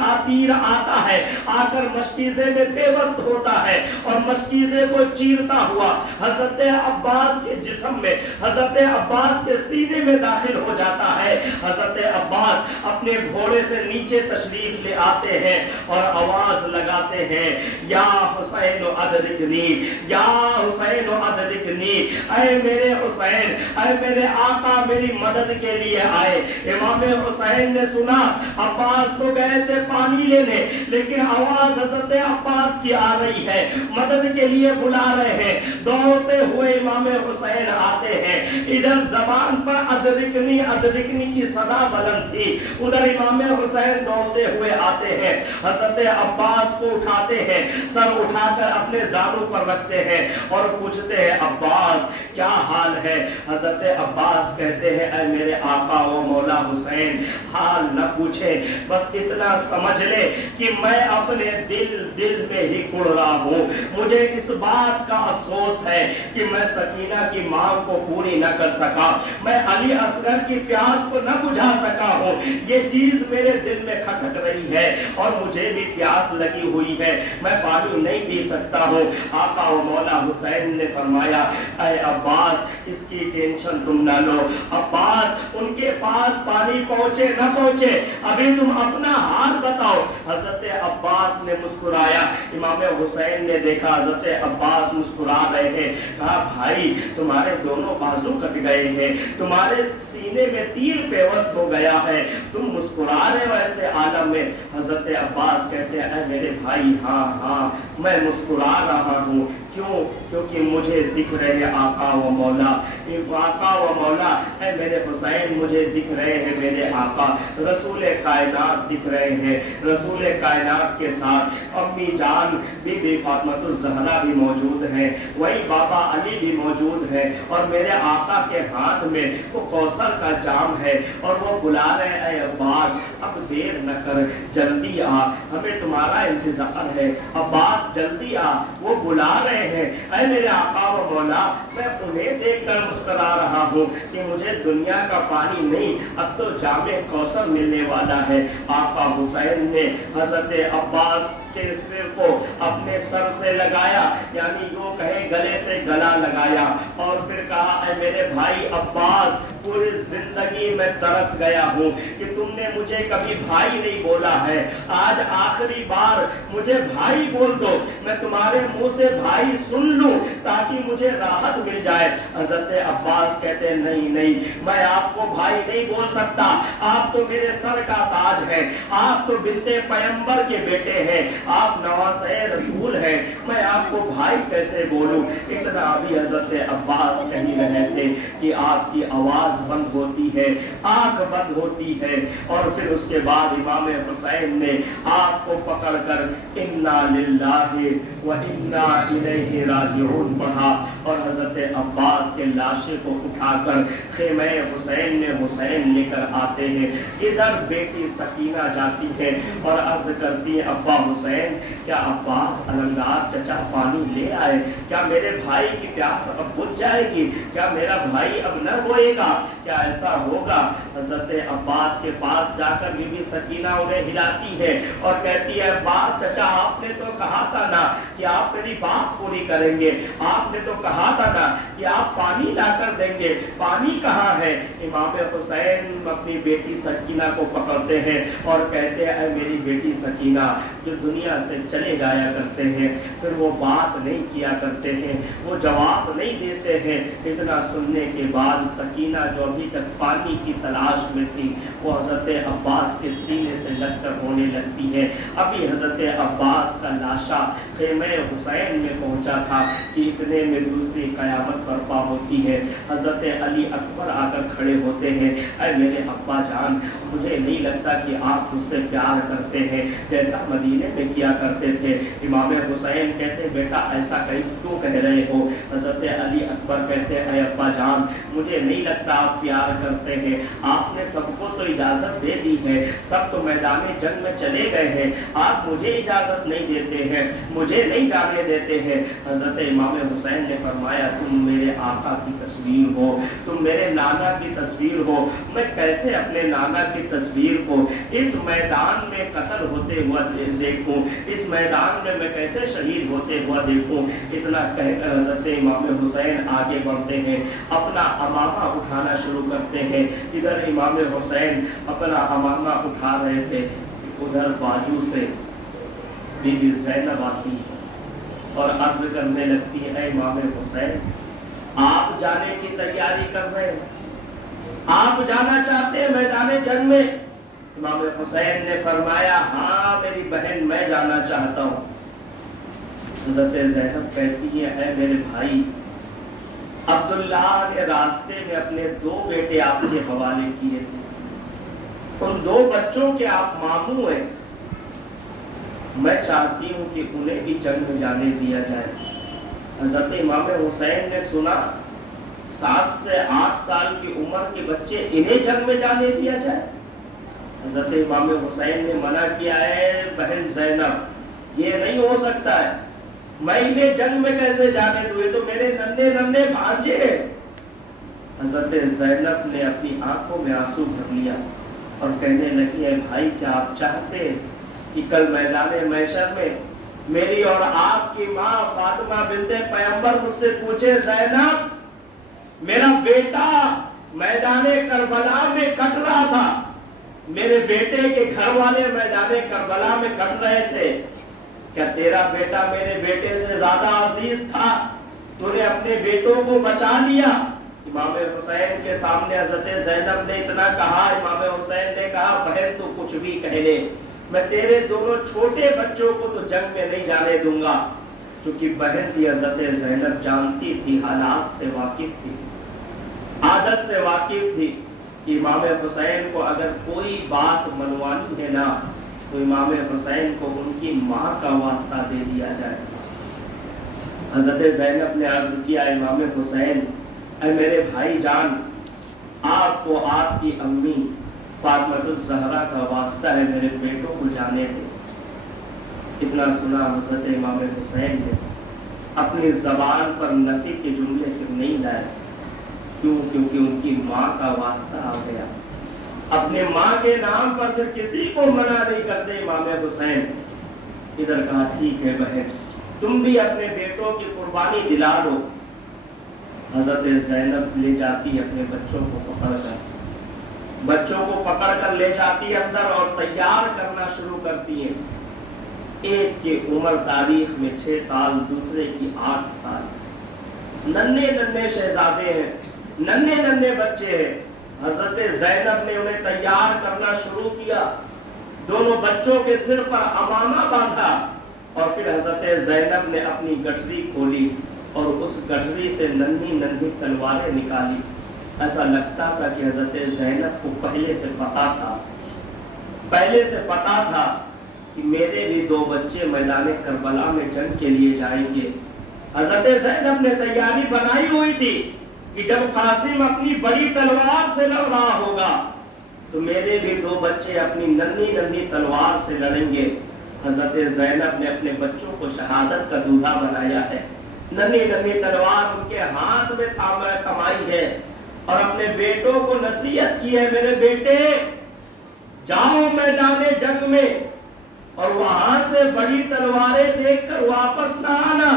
आता है, आकर मशकीज़े में बेवस्त होता है और मशकीज़े को चीरता हुआ हजरत अब्बास के जिस्म में, हजरत अब्बास के सीने में दाखिल हो जाता है। हजरत अब्बास अपने घोड़े से नीचे तशरीफ ले आते हैं और आवाज लगाते हैं, या हुसैन अदरिकनी, या हुसैन अदरिकनी, ऐ मेरे हुसैन, ऐ मेरे आका मेरी मदद के लिए आए। इमाम हुसैन ने सुना अब्बास तो गए थे पानी लेने, लेकिन आवाज हजरत अब्बास की आ रही है, मदद के लिए बुला रहे हैं। दौड़ते हुए इमाम हुसैन आते हैं, इधर जबान पर अदरिकनी अदरिकनी की सदा बुलंद थी, उधर इमाम हुसैन दौड़ते हुए आते हैं, हजरत अब्बास को उठाते हैं, सर उठाकर अपने जानू पर रखते हैं और पूछते हैं अब्बास क्या हाल है। हजरत अब्बास कहते हैं ऐ मेरे आका व मौला हुसैन, हाल न पूछे, बस इतना समझ ले कि मैं अपने दिल में ही कुड़ रहा हूँ। मुझे इस बात का अफसोस है कि मैं सकीना की मांग को पूरी न कर सका, मैं अली असगर की प्यास को न बुझा सका हूँ। ये चीज मेरे दिल में खटक रही है और मुझे भी प्यास लगी हुई है, मैं पानी नहीं पी सकता हूँ। आका व मौला हुसैन ने फरमाया ऐ अब्बास इसकी टेंशन तुम न लो। अब्बास उनके पास पानी पहुंचे न पहुंचे, अभी तुम अपना हाल बताओ। हजरत अब्बास ने मुस्कुराया, इमाम हुसैन ने देखा हजरत अब्बास मुस्कुरा रहे हैं, कहा भाई तुम्हारे दोनों बाजू कट गए हैं, तुम्हारे सीने में तीर पेवस्त हो गया है, तुम मुस्कुरा रहे हो ऐसे आलम में। हजरत अब्बास कहते हैं मेरे भाई हाँ मैं मुस्कुरा रहा हूँ, क्यों? क्योंकि मुझे दिख रहे आका व मौला, आका व मौला है मेरे हुसैन, मुझे दिख रहे हैं मेरे आका, रसूल कायनात दिख रहे हैं। रसूल कायनात के साथ अम्मी जान बीबी फातिमा ज़हरा भी मौजूद हैं, वही बाबा अली भी मौजूद है और मेरे आका के हाथ में वो कौसर का जाम है और वो बुला रहे हैं अब्बास अब देर न कर, जल्दी आ, हमें तुम्हारा इंतजार है, अब्बास जल्दी आ। वो बुला रहे हैं ऐ मेरे आका व मौला, मैं उन्हें देखकर मुस्कुरा रहा हूँ कि मुझे दुनिया का पानी नहीं, अब तो जामे कौसर मिलने वाला है। आका हुसैन ने हजरत अब्बास के सिर को अपने सर से लगाया, यानी यो कहे गले से गला लगाया और फिर कहा ऐ मेरे भाई अब्बास, पूरी जिंदगी में तरस गया हूँ कि तुमने मुझे कभी भाई नहीं बोला है, आज आखिरी बार मुझे भाई बोल दो, मैं तुम्हारे मुंह से भाई सुन लूं ताकि मुझे राहत मिल जाए। हजरत अब्बास कहते हैं नहीं, मैं आपको भाई नहीं बोल सकता, आप तो मेरे सर का ताज है, आप तो बिन्ते पैगंबर के बेटे हैं, आप नवासे रसूल हैं, मैं आपको भाई कैसे बोलूं। इतना अभी हजरत अब्बास कह रहे थे कि आपकी आवाज बंद होती है, आंख बंद होती है और फिर उसके बाद इमाम हुसैन ने आपको पकड़कर इन्ना लिल्लाहि व इन्ना इलैहि राजिऊन पढ़ा और हजरत अब्बास के लाशे को उठाकर खेमे हुसैन ने हुसैन लेकर आते हैं। इधर बेटी सकीना जाती है और अर्ज करती है अब्बा हुसैन, क्या अब्बास अलंगार चचा पानी ले आए? क्या मेरे भाई की प्यास अब बुझ जाएगी? क्या मेरा भाई अब न रोएगा? क्या ऐसा होगा? हजरत अब्बास के पास जाकर बीबी सकीना उन्हें हिलाती है और कहती है अब्बास चचा, आपने तो कहा था ना कि आप मेरी बात पूरी करेंगे, आपने तो कहा था ना कि आप पानी लाकर देंगे, पानी कहाँ है? इमाम हुसैन अपनी बेटी सकीना को पकड़ते हैं और कहते हैं मेरी बेटी सकीना, जो दुनिया से चले जाया करते हैं फिर वो बात नहीं किया करते हैं, वो जवाब नहीं देते हैं। इतना सुनने के बाद सकीना जो अभी तक पानी की तलाश में थी वो हज़रत अब्बास के सीने से लगकर होने लगती है। अभी हज़रत अब्बास का लाशा ख़ैमे हुसैन में पहुंचा था कि इतने में दूसरी क़यामत बर्पा होती है। हज़रत अली अकबर आकर खड़े होते हैं, अरे मेरे अब्बा जान, मुझे नहीं लगता कि आप मुझसे प्यार करते हैं जैसा मदीने में किया करते थे। इमाम हुसैन कहते बेटा ऐसा कहीं क्यों कह रहे हो? हज़रत अली अकबर कहते हैं अब्बा जान, मुझे नहीं लगता आप प्यार करते हैं, आपने सबको तो इजाज़त दे दी है, सब तो मैदान जंग में चले गए हैं, आप मुझे इजाज़त नहीं देते हैं, मुझे नहीं जाने देते हैं। हज़रत इमाम हुसैन ने फरमाया तुम मेरे आका की तस्वीर हो, तुम मेरे नाना की तस्वीर हो, मैं कैसे अपने नाना की तस्वीर को इस मैदान में कत्ल होते हुआ देखूं, इस मैदान में मैं कैसे शहीद होते हुआ देखूं। इतना कहकर हज़रत इमाम हुसैन आगे बढ़ते हैं, अपना अमामा उठाना शुरू करते हैं। इधर इमाम हुसैन अपना अमामा उठा रहे थे, उधर बाजू से बीबी ज़ैनब आती है और अर्ज़ करने लगती है इमाम हुसैन आप जाने की तैयारी कर रहे हैं, आप जाना चाहते हैं मैदान जंग में? इमाम हुसैन ने फरमाया हाँ मेरी बहन मैं जाना चाहता हूँ। हज़रत ज़ैनब कहती है मेरे भाई, अब्दुल्ला ने रास्ते में अपने 2 बेटे आपके हवाले किए थे, उन 2 बच्चों के आप मामू हैं, मैं चाहती हूँ कि उन्हें भी जंग में जाने दिया जाए। हज़रत इमाम हुसैन ने सुना 7 से 8 साल की उम्र के बच्चे इन्हें जंग में जाने दिया जाए। हज़रत इमाम हुसैन ने मना किया है बहन ज़ैनब, ये नहीं हो सकता है, मैं इन्हें जंग में कैसे जाने दूँ, तो मेरे नन्हे नन्हे भांजे। हज़रत ज़ैनब ने अपनी आंखों में आंसू भर लिया और कहने लगी है भाई क्या आप चाहते हैं कि कल मैदान महशर में मेरी और आपकी माँ फातिमा बिन्ते पैगंबर मुझसे पूछे ज़ैनब मेरा बेटा मैदान करबला में कट रहा था, मेरे बेटे के घर वाले मैदान करबला में कट रहे थे, क्या तेरा बेटा मेरे बेटे से ज्यादा अजीज था, तूने अपने बेटों को बचा लिया? इमाम हुसैन के सामने हज़रत ज़ैनब ने इतना कहा, इमाम हुसैन ने कहा बहन तू कुछ भी कह ले, मैं तेरे दोनों छोटे बच्चों को तो जंग में नहीं जाने दूंगा। क्योंकि बहन थी हज़रत ज़ैनब, जानती थी, हालात से वाकिफ थी, आदत से वाकिफ थी कि इमाम हुसैन को अगर कोई बात मनवानी है ना तो इमाम हुसैन को उनकी माँ का वास्ता दे दिया जाए। हज़रत ज़ैनब ने अर्ज़ किया इमाम हुसैन ऐ मेरे भाई जान, आपको आपकी अम्मी फातिमा ज़हरा का वास्ता है, मेरे बेटों को जाने दे। इतना सुना हज़रत इमाम हुसैन ने अपनी ज़बान पर नफ़ी के जुमले फिर नहीं लाए। क्यों? क्योंकि उनकी माँ का वास्ता आ गया। अपने माँ के नाम पर फिर किसी को मना नहीं करते इमाम हुसैन। इधर कहा ठीक है बहन, तुम भी अपने बेटों की कुर्बानी दिला लो। हज़रत ज़ैनब ले जाती है अपने बच्चों को पकड़ कर ले जाती है अंदर और तैयार करना शुरू करती है। एक की उम्र तारीख में 6 साल, दूसरे की 8 साल। नन्हे नन्हे शहजादे हैं, नन्हे नन्हे बच्चे हैं। हज़रत ज़ैनब ने उन्हें तैयार करना शुरू किया, दोनों बच्चों के सिर पर अमामा बांधा और फिर हज़रत ज़ैनब ने अपनी गठरी खोली और उस गठरी से नन्ही नन्ही तलवारें निकाली। ऐसा लगता था कि हज़रत ज़ैनब को पहले से पता था कि मेरे भी 2 बच्चे मैदान करबला में जंग के लिए जाएंगे। हज़रत ज़ैनब ने तैयारी बनाई हुई थी कि जब कासिम अपनी बड़ी तलवार से लड़ रहा होगा तो मेरे भी 2 बच्चे अपनी नन्ही नन्ही तलवार से लड़ेंगे। हज़रत ज़ैनब ने अपने बच्चों को शहादत का दूल्हा बनाया है, नन्ही नन्ही तलवार उनके हाथ में थमाई है और अपने बेटों को नसीहत की है, मेरे बेटे जाओ मैदान जंग में और वहां से बड़ी तलवारें देखकर वापस ना आना,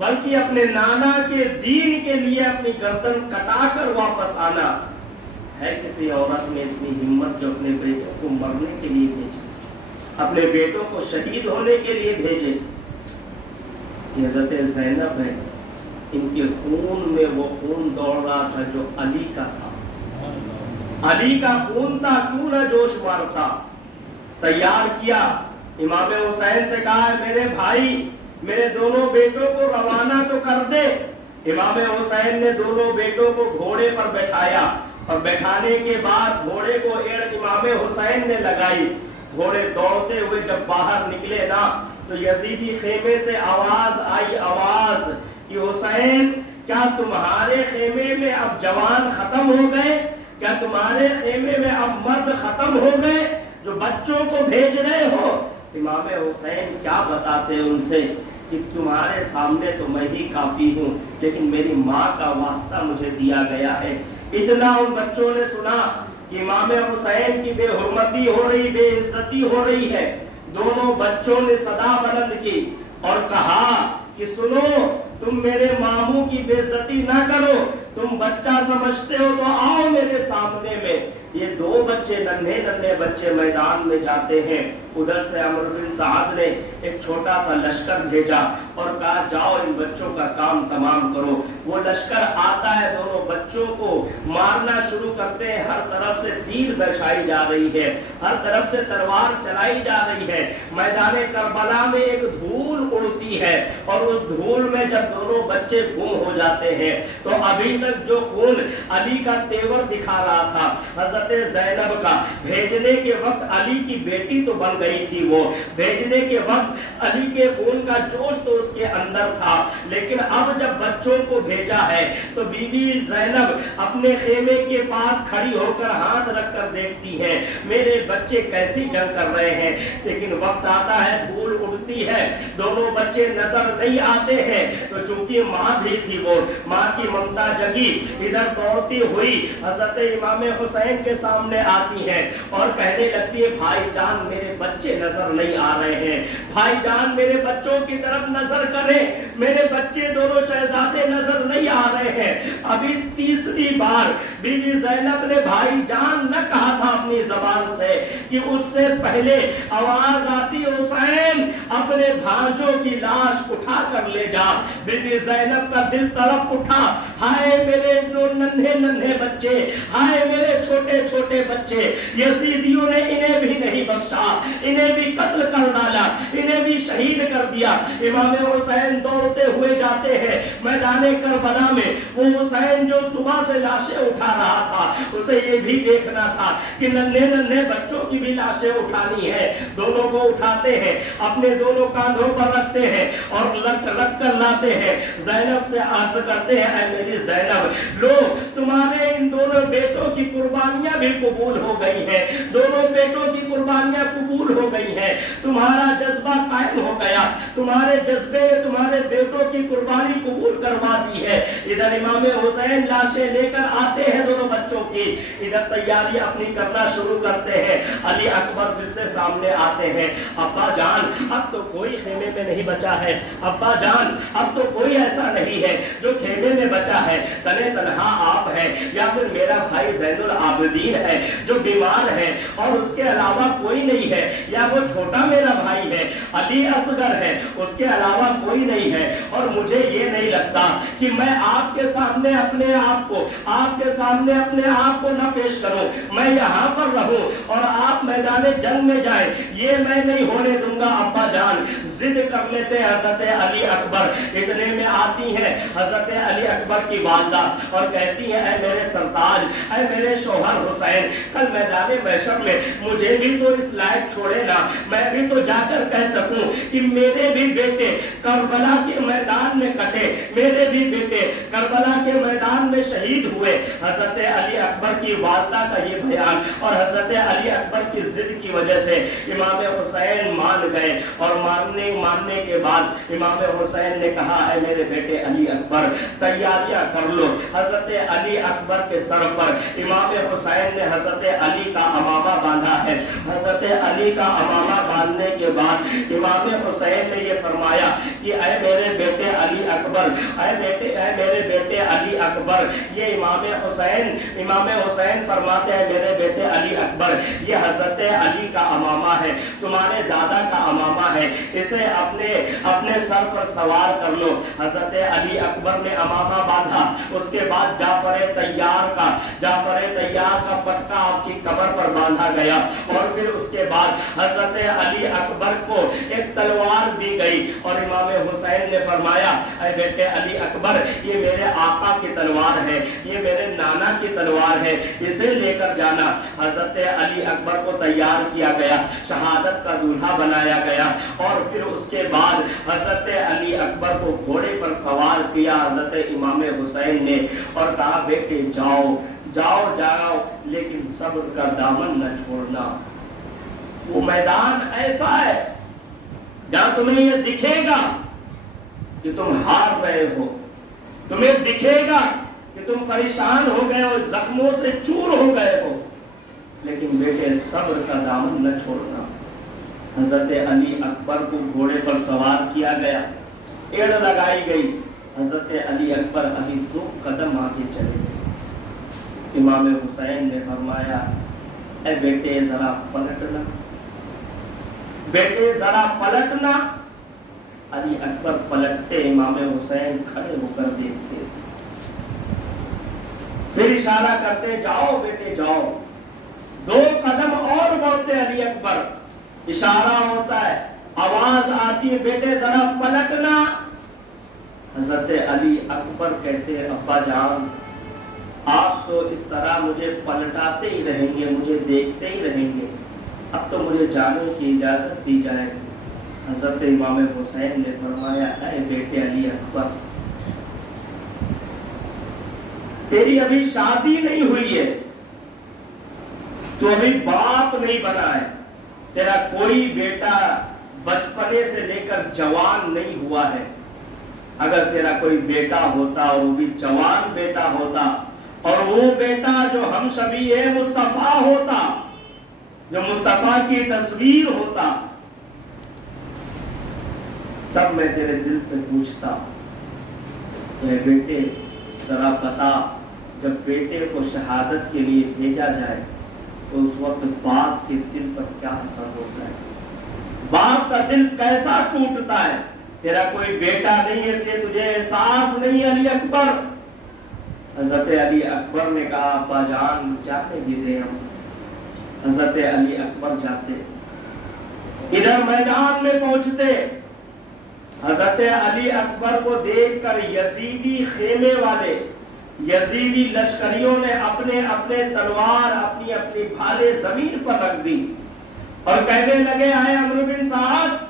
बल्कि अपने नाना के दीन के लिए अपनी गर्दन कटाकर वापस आना। है किसी औरत ने इतनी हिम्मत जो अपने बेटों को मरने के लिए भेजे, अपने बेटों को शहीद होने के लिए भेजे? हज़रत ज़ैनब है, इनके खून में वो खून दौड़ रहा था जो अली का था। علی کا خون تھا کیوں نہ جوش مارتا. تیار کیا. امام حسین سے کہا ہے میرے بھائی میرے دونوں بیٹوں کو روانہ تو کر دے. امام حسین نے دونوں بیٹوں کو گھوڑے پر بیٹھایا اور بیٹھانے کے بعد گھوڑے کو ایڑ امام حسین نے لگائی. گھوڑے دوڑتے ہوئے جب باہر نکلے نا تو یزیدی خیمے سے آواز آئی, آواز کہ حسین کیا تمہارے خیمے میں اب جوان ختم ہو گئے؟ کیا تمہارے خیمے میں اب مرد ختم ہو گئے جو بچوں کو بھیج رہے ہو؟ امام حسین کیا بتاتے ان سے کہ تمہارے سامنے تو میں ہی کافی ہوں, لیکن میری ماں کا واسطہ مجھے دیا گیا ہے. اتنا ان بچوں نے سنا کہ امام حسین کی بے حرمتی ہو رہی, بے عزتی ہو رہی ہے. دونوں بچوں نے صدا بلند کی اور کہا کہ سنو, تم میرے ماموں کی بے عزتی نہ کرو, تم بچہ سمجھتے ہو تو آؤ میرے سامنے میں. یہ دو بچے ننھے ننھے بچے میدان میں جاتے ہیں. ادھر سے عمرو بن سعد نے ایک چھوٹا سا لشکر بھیجا اور کہا جاؤ ان بچوں کا کام تمام کرو. وہ لشکر آتا ہے, دونوں بچوں کو مارنا شروع کرتے ہیں. ہر طرف سے تیر برچھائی جا رہی ہے, ہر طرف سے تلوار چلائی جا رہی ہے. میدان کربلا میں ایک دھول اڑتی ہے اور اس دھول میں جب دونوں بچے گم ہو جاتے ہیں تو ابھی تک جو خون علی کا تیور دکھا رہا تھا حضرت زینب کا, بھیجنے کے وقت علی کی بیٹی تو بن گئی تھی, وہ بھیجنے کے وقت علی کے خون کا جوش تو اس کے اندر تھا, لیکن اب جب بچوں کو بھیجا ہے تو بی بی زینب اپنے خیمے کے پاس کھڑی ہو کر ہاتھ رکھ کر دیکھتی ہے میرے بچے کیسی جنگ کر رہے ہیں. لیکن وقت آتا ہے, دھول اڑتی ہے, دونوں بچے نظر نہیں آتے ہیں. تو چونکہ ماں بھی تھی, وہ ماں کی ممتا جگی, ادھر دوڑتی ہوئی حضرت امام حسین کے سامنے آتی ہے اور کہنے لگتی ہے بھائی جان میرے بچے نظر نہیں آ رہے ہیں, بھائی جان میرے بچوں کی طرف نظر کریں, میرے بچے دونوں شہزادے نظر نہیں آ رہے ہیں. ابھی تیسری بار بی بی زینب نے بھائی جان نہ کہا تھا اپنی زبان سے کہ اس سے پہلے آواز آتی حسین اپنے بھانجوں کی لاش اٹھا کر لے جا. بی بی زینب کا دل تڑپ اٹھا, ہائے میرے دو ننھے ننھے بچے, ہائے میرے چھوٹے چھوٹے بچے, یزیدیوں نے انہیں بھی نہیں بخشا, انہیں بھی قتل کر ڈالا, انہیں بھی شہید کر دیا. امام حسین دوڑتے ہوئے جاتے ہیں میدان کربلا میں. وہ حسین جو صبح سے لاشیں اٹھا رہا تھا اسے یہ بھی دیکھنا تھا کہ ننھے ننھے بچوں کی بھی لاشیں اٹھانی ہے. دونوں کو اٹھاتے ہیں, اپنے دونوں کاندھوں پر رکھتے ہیں اور رکھ کر لاتے ہیں. زینب سے عرض کرتے ہیں اے میری زینب لو تمہارے ان دونوں بیٹوں کی قربانیاں بھی قبول ہو گئی ہیں, دونوں بیٹوں کی قربانیاں قبول ہو گئی ہیں, تمہارا جذبہ قائم ہو گیا, تمہارے جذبے نے تمہارے بیٹوں کی قربانی قبول کروا دی ہے. ادھر امام حسین لاشیں لے کر آتے ہیں دونوں بچوں کی, ادھر تیاری اپنی کرنا شروع کرتے ہیں. علی اکبر پھر سے سامنے آتے ہیں, ابا جان اب تو کوئی خیمے میں نہیں بچا ہے, ابا جان اب تو کوئی ایسا نہیں ہے جو خیمے میں بچا ہے, تنے تنہا آپ ہیں یا پھر میرا بھائی زین العابدین ہے جو بیمار ہے اور اس کے علاوہ کوئی نہیں ہے, یا وہ چھوٹا میرا بھائی ہے علی اصغر ہے, اس کے علاوہ کوئی نہیں ہے. اور مجھے یہ نہیں لگتا کہ میں آپ کے سامنے اپنے آپ کو, آپ کے سامنے اپنے آپ کو نہ پیش کروں, میں یہاں پر رہوں اور آپ میدان جنگ میں جائیں, یہ میں نہیں ہونے دوں گا. ابا جان ضد کر لیتے حضرت علی اکبر. اتنے میں آتی ہے حضرت علی اکبر کی والدہ اور کہتی ہے اے میرے سرتاج, اے میرے شوہر حسین, کل میدان محشر میں مجھے بھی تو اس لائق چھوڑے نا, میں بھی تو جا کر کہہ سکوں کہ میرے بھی بیٹے کربلا کے میدان میں کٹے, میرے بھی بیٹے کربلا کے میدان میں شہید ہوئے. حضرت علی اکبر کی والدہ کا یہ بیان اور حضرت علی اکبر کی ضد کی وجہ سے امام حسین مان گئے, اور ماننے کے بعد امام حسین نے کہا اے میرے بیٹے علی اکبر تیاریاں کر لو. حضرت علی اکبر کے سر پر امام حسین نے حضرت علی کا امامہ باندھا ہے. حضرت علی کا امامہ باندھنے کے بعد امام حسین نے یہ فرمایا کہ اے میرے بیٹے علی اکبر, اے میرے بیٹے علی اکبر, یہ امام حسین فرماتے ہیں میرے بیٹے علی اکبر یہ حضرت علی کا امامہ ہے, تمہارے دادا کا امامہ ہے, اسے اپنے سر پر سوار کر لو. حضرت علی اکبر اکبر نے امامہ باندھا، اس کے بعد جعفر تیار کا پٹکا آپ کی قبر پر باندھا گیا، اور پھر اس کے بعد حضرت علی اکبر کو ایک تلوار دی گئی، اور امام حسین نے فرمایا اے بیٹے علی اکبر، یہ میرے آقا کی تلوار ہے، یہ میرے نانا کی تلوار ہے، اسے لے کر جانا۔ حضرت علی اکبر کو تیار کیا گیا، شہادت کا دولہا بنایا گیا، اور پھر اس کے بعد حضرت علی اکبر کو گھوڑے پر سوار کیا حضرت امام حسین نے، اور کہا بیٹے جاؤ جاؤ جاؤ، لیکن صبر کا دامن نہ چھوڑنا۔ وہ میدان ایسا ہے جہاں تمہیں یہ دکھے گا کہ تم ہار رہے ہو، تمہیں دکھے گا کہ تم پریشان ہو گئے ہو، زخموں سے چور ہو گئے ہو، لیکن بیٹے صبر کا دامن نہ چھوڑنا۔ حضرت علی اکبر کو گھوڑے پر سوار کیا گیا، ایڑ لگائی گئی، حضرت علی اکبر ابھی 2 قدم آگے چلے گئے۔ امام حسین نے فرمایا اے بیٹے ذرا پلٹنا، بیٹے ذرا پلٹنا۔ علی اکبر پلٹتے، امام حسین کھڑے ہو کر دیکھتے، پھر اشارہ کرتے جاؤ بیٹے جاؤ، 2 قدم اور بڑھتے علی اکبر، اشارہ ہوتا ہے، آواز آتی ہے بیٹے ذرا پلٹنا۔ حضرت علی اکبر کہتے ہیں ابا جان آپ تو اس طرح مجھے پلٹاتے ہی رہیں گے، مجھے دیکھتے ہی رہیں گے، اب تو مجھے جانے کی اجازت دی جائے۔ حضرت امام حسین نے فرمایا اے بیٹے علی اکبر، تیری ابھی شادی نہیں ہوئی ہے، تو ابھی باپ نہیں بنا ہے، تیرا کوئی بیٹا بچپنے سے لے کر جوان نہیں ہوا ہے۔ اگر تیرا کوئی بیٹا ہوتا اور وہ بھی جوان بیٹا ہوتا، اور وہ بیٹا جو ہم شبیہ مصطفیٰ ہوتا، جو مصطفیٰ کی تصویر ہوتا، تب میں تیرے دل سے پوچھتا اے بیٹے ذرا بتا، جب بیٹے کو شہادت کے لیے بھیجا جائے تو اس وقت باپ کے دل پر کیا اثر ہوتا ہے، باپ کا دل کیسا ٹوٹتا ہے۔ تیرا کوئی بیٹا نہیں ہے اس لیے تجھے احساس نہیں علی اکبر۔ حضرت علی اکبر نے کہا ابا جان جاتے دیتے ہم۔ حضرت علی اکبر جاتے، ادھر میدان میں پہنچتے، حضرت علی اکبر کو دیکھ کر یزیدی خیمے والے، یزیدی لشکریوں نے اپنے اپنے تلوار اپنی اپنی بھالے زمین پر رکھ دی، اور کہنے لگے اے عمرو بن سعد،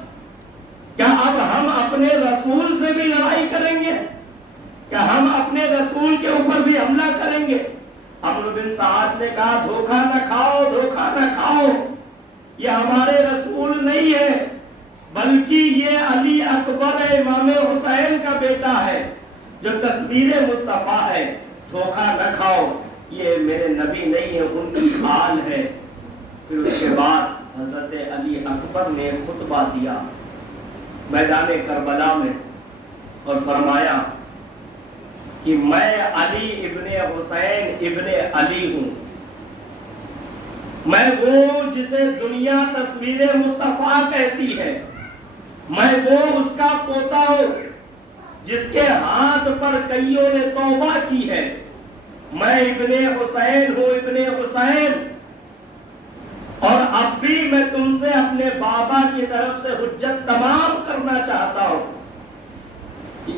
کیا اب ہم اپنے رسول سے بھی لڑائی کریں گے؟ کیا ہم اپنے رسول کے اوپر بھی حملہ کریں گے؟ عمرو بن سعد نے کہا دھوکہ نہ کھاؤ، دھوکہ نہ کھاؤ، یہ ہمارے رسول نہیں ہے، بلکہ یہ علی اکبر امام حسین کا بیٹا ہے جو تصویر مصطفیٰ ہے، دھوکہ نہ کھاؤ، یہ میرے نبی نہیں ہے، ان کی آل ہے۔ پھر اس کے بعد حضرت علی اکبر نے خطبہ دیا میدان کربلا میں، اور فرمایا کہ میں علی ابن حسین ابن علی ہوں، میں وہ جسے دنیا تصویر مصطفیٰ کہتی ہے، میں وہ اس کا پوتا ہوں جس کے ہاتھ پر کئیوں نے توبہ کی ہے، میں ابن حسین ہوں، ابن حسین، اور اب بھی میں تم سے اپنے بابا کی طرف سے حجت تمام کرنا چاہتا ہوں۔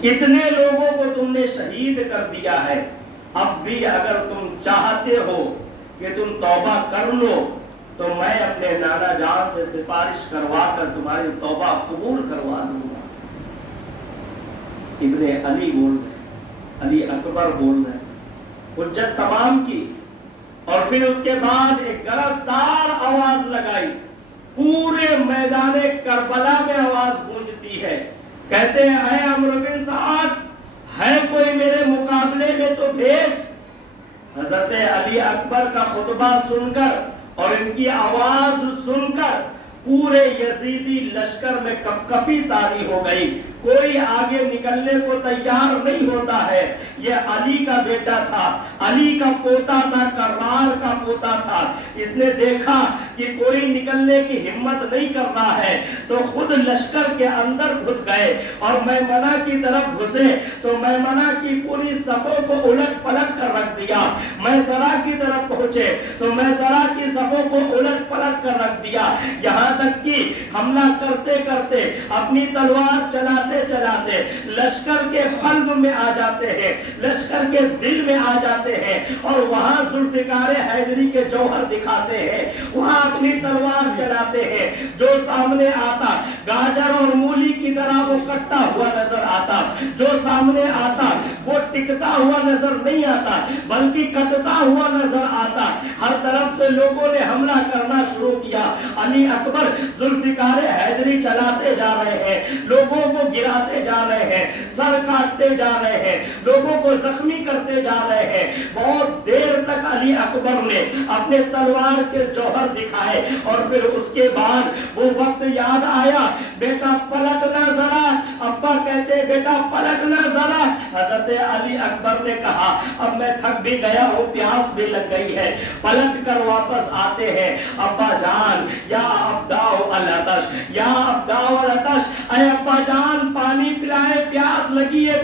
اتنے لوگوں کو تم نے شہید کر دیا ہے، اب بھی اگر تم چاہتے ہو کہ تم توبہ کر لو تو میں اپنے نانا جان سے سفارش کروا کر تمہاری توبہ قبول کروا دوں گا۔ ابن علی بول رہے، علی اکبر بول رہے، حجت تمام کی، اور پھر اس کے بعد ایک گرجدار آواز لگائی، پورے میدان کربلا میں آواز گونجتی ہے، کہتے ہیں اے عمرو بن سعد، ہے کوئی میرے مقابلے میں تو بھیج۔ حضرت علی اکبر کا خطبہ سن کر اور ان کی آواز سن کر پورے یزیدی لشکر میں کپکپی طاری ہو گئی، کوئی آگے نکلنے کو تیار نہیں ہوتا ہے۔ یہ علی کا بیٹا تھا، علی کا پوتا تھا، کرار کا پوتا تھا۔ اس نے دیکھا کہ کوئی نکلنے کی ہمت نہیں کر رہا ہے تو خود لشکر کے اندر گھس گئے اور میمنہ کی طرف گھسے تو میمنہ کی پوری صفوں کو الٹ پلٹ کر رکھ دیا۔ میسرہ کی طرف پہنچے تو میسرہ کی صفوں کو الٹ پلٹ کر رکھ دیا، یہاں تک کہ حملہ کرتے کرتے اپنی تلوار چلاتے چلاتے لشکر کے قلب میں آ جاتے ہیں، لشکر کے دل میں آ جاتے ہیں اور وہاں ذوالفقار حیدری کے جوہر دکھاتے ہیں، وہاں اپنی تلوار چلاتے ہیں۔ جو سامنے آتا گاجر اور مولی کی طرح وہ کٹتا ہوا نظر آتا، جو سامنے آتا وہ ٹکتا ہوا نظر نہیں آتا بلکہ کٹتا ہوا نظر آتا۔ ہر طرف سے لوگوں نے حملہ کرنا شروع کیا۔ علی اکبر ذوالفقار حیدری چلاتے جا رہے ہیں، لوگوں کو گراتے جا رہے ہیں، سر کاٹتے جا رہے ہیں، لوگوں کو زخمی کرتے جا رہے ہیں۔ بہت دیر تک علی اکبر نے اپنے تلوار کے جوہر دکھائے اور پھر اس کے بعد وہ وقت یاد آیا، بیٹا پلٹنا ذرا، ابا کہتے بیٹا پلٹنا ذرا۔ حضرت علی اکبر نے کہا اب میں تھک بھی گیا ہوں، پیاس بھی لگ گئی ہے، پلٹ کر واپس آتے ہیں۔ ابا جان یا ابداؤ العطش، یا ابداؤ العطش، اے ابا جان پانی پلائے، پیاس لگی ہے،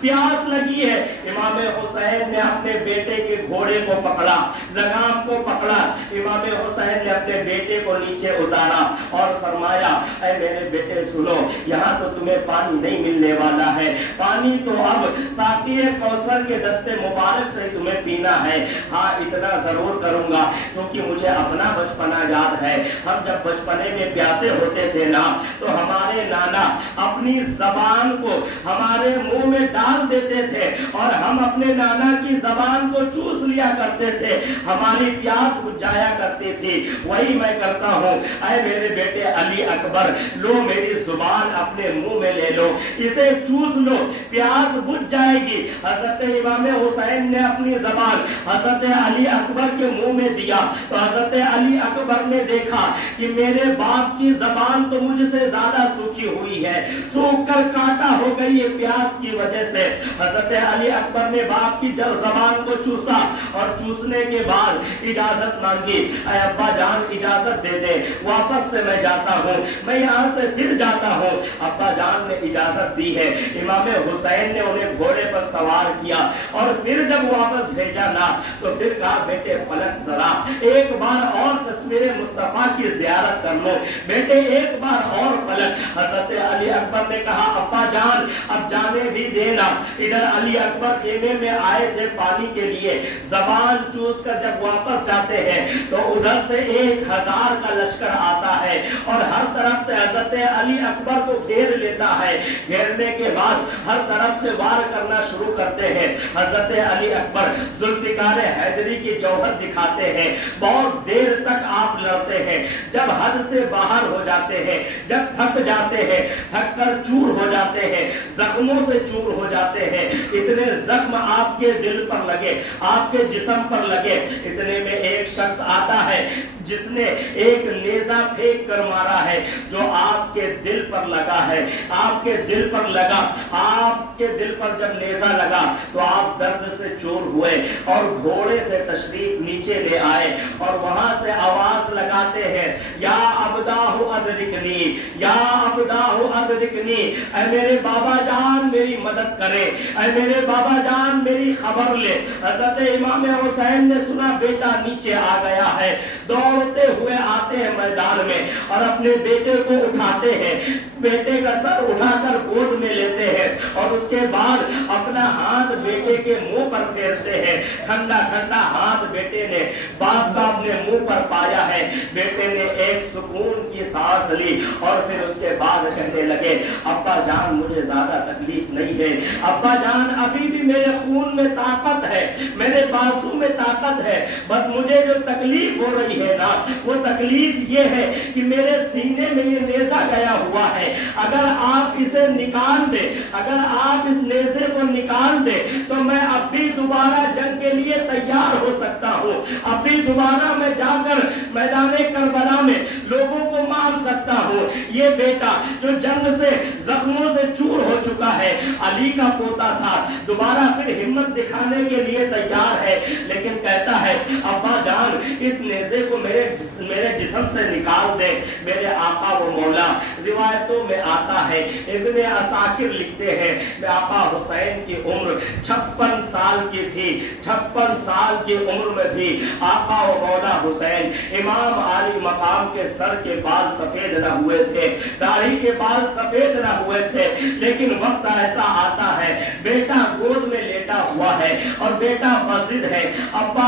پیاس لگی ہے۔ امام حسین نے اپنے بیٹے کے گھوڑے کو پکڑا، لگام کو پکڑا، امام حسین نے اپنے بیٹے کو نیچے اتارا اور فرمایا اے میرے بیٹے سنو، یہاں تو تمہیں پانی نہیں ملنے والا ہے، پانی تو اب ساقی کوثر کے دستے مبارک سے تمہیں پینا ہے۔ ہاں اتنا ضرور کروں گا کیونکہ مجھے اپنا بچپنا یاد ہے، ہم جب بچپنے میں پیاسے ہوتے تھے نا تو ہمارے نانا اپنی زبان کو ہمارے منہ میں ڈال دیتے تھے اور ہم اپنے نانا کی زبان کو چوس لیا کرتے تھے، ہماری پیاس بجھ جایا کرتی تھی۔ وہی میں کرتا ہوں، اے میرے بیٹے علی اکبر لو میری زبان اپنے منہ میں لے لو، اسے چوس لو، پیاس بجھ جائے گی۔ حضرت امام حسین نے اپنی زبان حضرت علی اکبر کے منہ میں دیا تو حضرت علی اکبر نے دیکھا کہ میرے باپ کی زبان تو مجھ سے زیادہ سوکھی ہوئی ہے، سوکھ کر کاٹا ہو گئی ہے پیاس کی وجہ سے۔ حضرت علی اکبر نے باپ کی زبان کو چوسا اور چوسنے کے بعد اجازت مانگی، اے ابا جان اجازت دے دے، واپس سے میں جاتا ہوں، میں یہاں سے پھر جاتا ہوں۔ ابا جان نے اجازت دی ہے، امام حسین نے انہیں گھوڑے پر سوار کیا اور پھر جب واپس بھیجا نا تو پھر کہا بیٹے پلٹ ذرا، ایک بار اور تصویر مصطفیٰ کی زیارت کر لو، بیٹے ایک بار اور پلٹ۔ حضرت علی اکبر نے کہا ابا جان اب جانے بھی دینا۔ ادھر علی اکبر خیمے میں آئے تھے پانی کے لیے، زبان چوس کر جب واپس جاتے ہیں تو ادھر سے 1000 کا لشکر آتا ہے اور ہر طرف سے حضرت علی اکبر کو گھیر لیتا ہے۔ گھیرنے کے بعد ہر طرف سے وار کرنا شروع کرتے ہیں۔ حضرت علی اکبر ذوالفقار حیدری کی جوہر دکھاتے ہیں، بہت دیر تک آپ لڑتے ہیں، جب حد سے باہر ہو جاتے ہیں، جب تھک جاتے ہیں، تھک کر چور ہو جاتے ہیں، زخموں سے چور ہو جاتے ہیں، اتنے زخم آپ کے دل پر لگے، آپ کے جسم پر لگے، اتنے میں ایک شخص آتا ہے جس نے ایک نیزہ پھینک کر مارا ہے جو آپ کے دل پر لگا ہے، آپ کے دل پر لگا، آپ کے دل پر جب نیزہ لگا تو آپ درد سے چور ہوئے اور گھوڑے سے تشریف نیچے لے آئے اور وہاں سے آواز لگاتے ہیں یا ابداہ ادرکنی، یا ابداہ ادرکنی، اے میرے بابا جان میری مدد کرے، اے میرے بابا جان میری خبر لے۔ حضرت امام حسین نے سنا بیٹا نیچے آ گیا ہے، دوڑتے ہوئے آتے ہیں میدان میں اور اپنے بیٹے کو اٹھاتے ہیں، بیٹے کا سر اٹھا کر گود میں لیتے ہیں اور اس کے بعد اپنا ہاتھ بیٹے کے منہ پر پھیرتے ہیں۔ ٹھنڈا ٹھنڈا ہاتھ بیٹے نے باپ کا اپنے منہ پر پایا ہے، بیٹے نے ایک سکون کی سانس لی اور پھر اس کے بعد کہنے لگے ابا جان مجھے زیادہ تکلیف نہیں ہے، ابا جان ابھی بھی میرے خون میں طاقت ہے، میرے بازو میں طاقت ہے، بس مجھے جو تکلیف ہو رہی ہے نا وہ تکلیف یہ ہے کہ میرے سینے میں یہ نیزہ گیا ہوا ہے، اگر آپ اسے نکال دیں، اگر آپ اس نیزے کو نکال دیں تو میں اب بھی دوبارہ جنگ کے لیے تیار ہو سکتا ہوں۔ हूँ, अभी दोबारा मैं जाकर मैदान करबला में लोगों को मार सकता हूँ। ये बेटा जो जंग से जख्मों से चूर हो चुका है, अली का पोता था, दोबारा फिर हिम्मत दिखाने के लिए तैयार है, लेकिन कहता है अब्बा जान इस नेज़े को मेरे जिस्म से निकाल दे। मेरे आका व मौला, रिवायतों में आता है, इब्ने असाकिर लिखते हैं आका हुसैन की उम्र 56 साल की थी। 56 साल की उम्र में भी आका व मौला हुसैन इमाम आली मकाम के सर के बाल सफेद न हुए थे, दाढ़ी के बाल सफेद न हुए थे, लेकिन वक्त ऐसा आता है बेटा गोद में लेटा हुआ है और बेटा मस्जिद है, अब्बा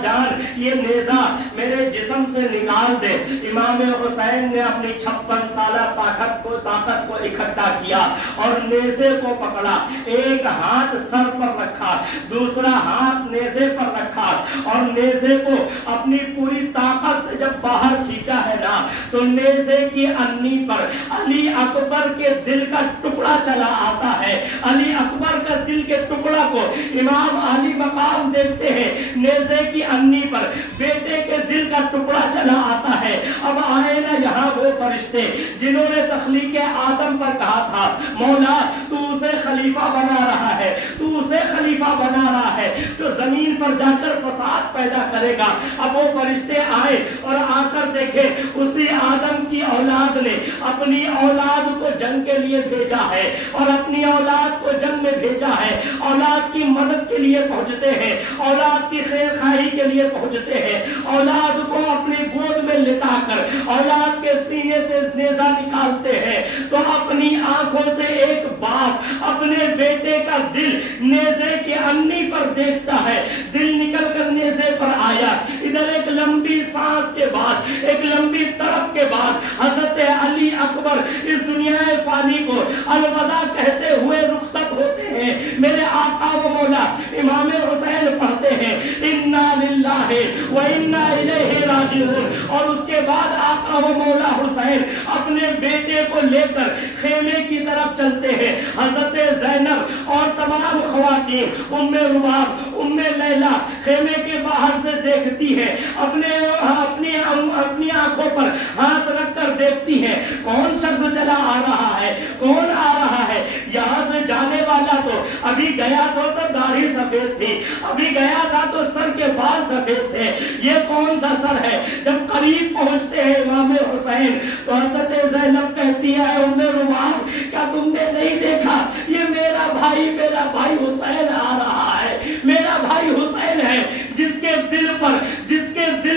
जान ये नेज़ा मेरे जिस्म से निकाल दे। इमाम हुसैन ने अपनी 56 साल ताकत को इकट्ठा किया और नेज़े को पकड़ा, एक हाथ सर पर रखा, दूसरा हाथ नेज़े पर रखा और नेज़े को अपनी पूरी ताकत से जब बाहर खींचा है ना, तो नेज़े की अन्नी पर अली अकबर के दिल का टुकड़ा चला आता है। अली अकबर का दिल के टुकड़ा को इमाम अली मकाम देखते हैं, नेज़े की अन्नी पर बेटे के दिल का टुकड़ा चला आता है। अब आए ना यहाँ वो फरिश्ते जिन्होंने तख्लीक आदम पर कहा था मौला तू उसे खलीफा बना रहा है, तू उसे खलीफा बना रहा है जो जमीन पर जाकर फसाद पैदा करेगा। अब वो फरिश्ते आए और आकर देखे उसी आदम की औलाद ने अपनी औलाद को जंग के लिए भेजा है और अपनी औलाद को जंग में भेजा है। औलाद की मदद के लिए पहुंचते हैं, औलाद की खैर खाही के लिए पहुंचते हैं, औलाद को अपनी गोद में लिटाकर औलाद के सीने से नेज़ा निकालते हैं, तो अपनी आंखों से एक बाप अपने बेटे का दिल नेज़े की अन्नी पर देखता है, दिल निकल कर नेज़े पर आया। इधर एक लंबी सांस के बाद, एक लंबी तड़प के बाद हजरत अली अकबर इस दुनिया फानी को अलविदा कहते हुए रुखसत होते हैं। मेरे आका व मौला इमाम हुसैन पढ़ते हैं इन्ना लिल्लाहि व इन्ना इलैहि राजिऊन, और उसके बाद आका व मौला हुसैन अपने बेटे को लेकर खेमे की तरफ चलते हैं। हजरत ज़ैनब और तमाम ख़वातीन उम्मे रुबाब, उम्मे लैला खेमे के बाहर से देखती है, अपनी आंखों पर हाथ रखकर देखती है कौन शख्स चला आ रहा है, कौन आ रहा है। यहाँ से जाने वाला तो अभी गया तो दाढ़ी सफेद थी, अभी गया था तो सर के बाल सफेद थे, ये कौन सा सर है। जब करीब पहुंचते हैं इमाम हुसैन तो हज़रत ज़ैनब कहती है उम्मे रुबाब क्या तुमने नहीं देखा, ये मेरा भाई हुसैन आ रहा है, मेरा भाई हुसैन है जिसके दिल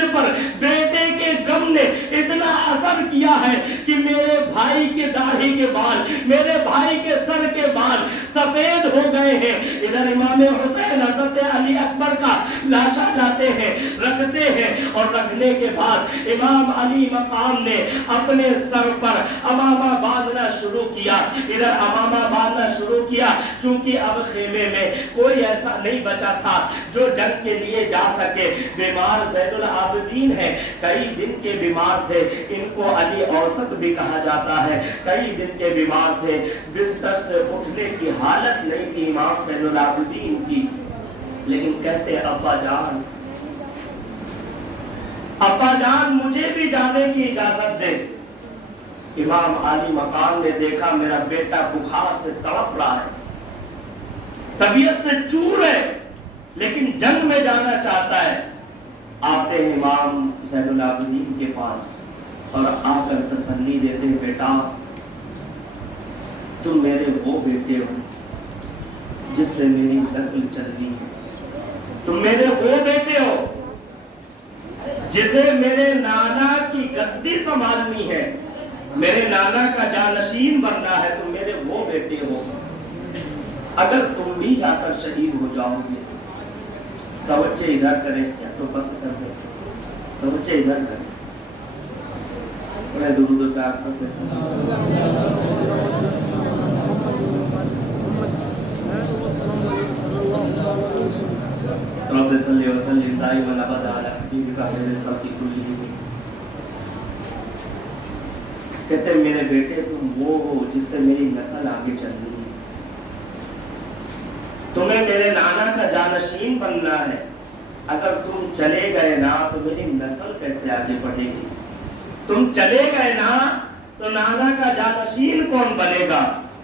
पर बेटे के गम ने इतना असर किया है कि मेरे भाई के दाढ़ी के बाल, मेरे भाई के सर के बाल सफेद हो गए हैं। इधर इमाम हुसैन हज़रत अली अकबर का लाशा लाते हैं, रखते हैं और रखने के बाद इमाम अली मकाम ने अपने सर पर अमामा बांधना शुरू किया। इधर अमामा बांधना शुरू किया, चूंकि अब खेमे में कोई ऐसा नहीं बचा था जो जंग के लिए जा सके। बीमार ज़ैनुल आबिदीन है, कई दिन के बीमार थे, इनको अली औसत भी कहा जाता है, कई दिन के बीमार थे, बिस्तर से उठने की हालत नहीं थी इमाम ज़ैनुल आबिदीन की, लेकिन कहते अब्बा जान मुझे भी जाने की इजाजत दे। इमाम आली मकाम ने देखा मेरा बेटा बुखार से तड़प रहा है, तबीयत से चूर है, लेकिन जंग में जाना चाहता है। आते हैं इमाम ज़ैनुल आबिदीन के पास और आकर तसल्ली देते हैं बेटा तुम मेरे वो बेटे हो जिससे मेरी नस्ल चल रही है, तुम मेरे वो बेटे हो जिसे मेरे नाना की गद्दी संभालनी है, मेरे नाना का जानशीन बनना है, तुम मेरे वो बेटे हो। अगर तुम भी जाकर शहीद हो जाओगे, तवज्जो इधर करें या तो बंद कर दे, तवज्जो इधर करें। बड़े दुरूद पे आप रब सल्ली व सल्लिम दाइमन अबदा अला हबीबिका खैरिल खल्क़ि कुल्लिहिम। कहते मेरे बेटे तुम वो हो जिससे मेरी नस्ल आगे चल रही है, तुम्हें मेरे नाना का जानशीन बनना है, اگر تم چلے گئے نا تو میری نسل کیسے آگے بڑھے گی؟ تم چلے گئے نا تو نانا کا جانشین کون بنے گا؟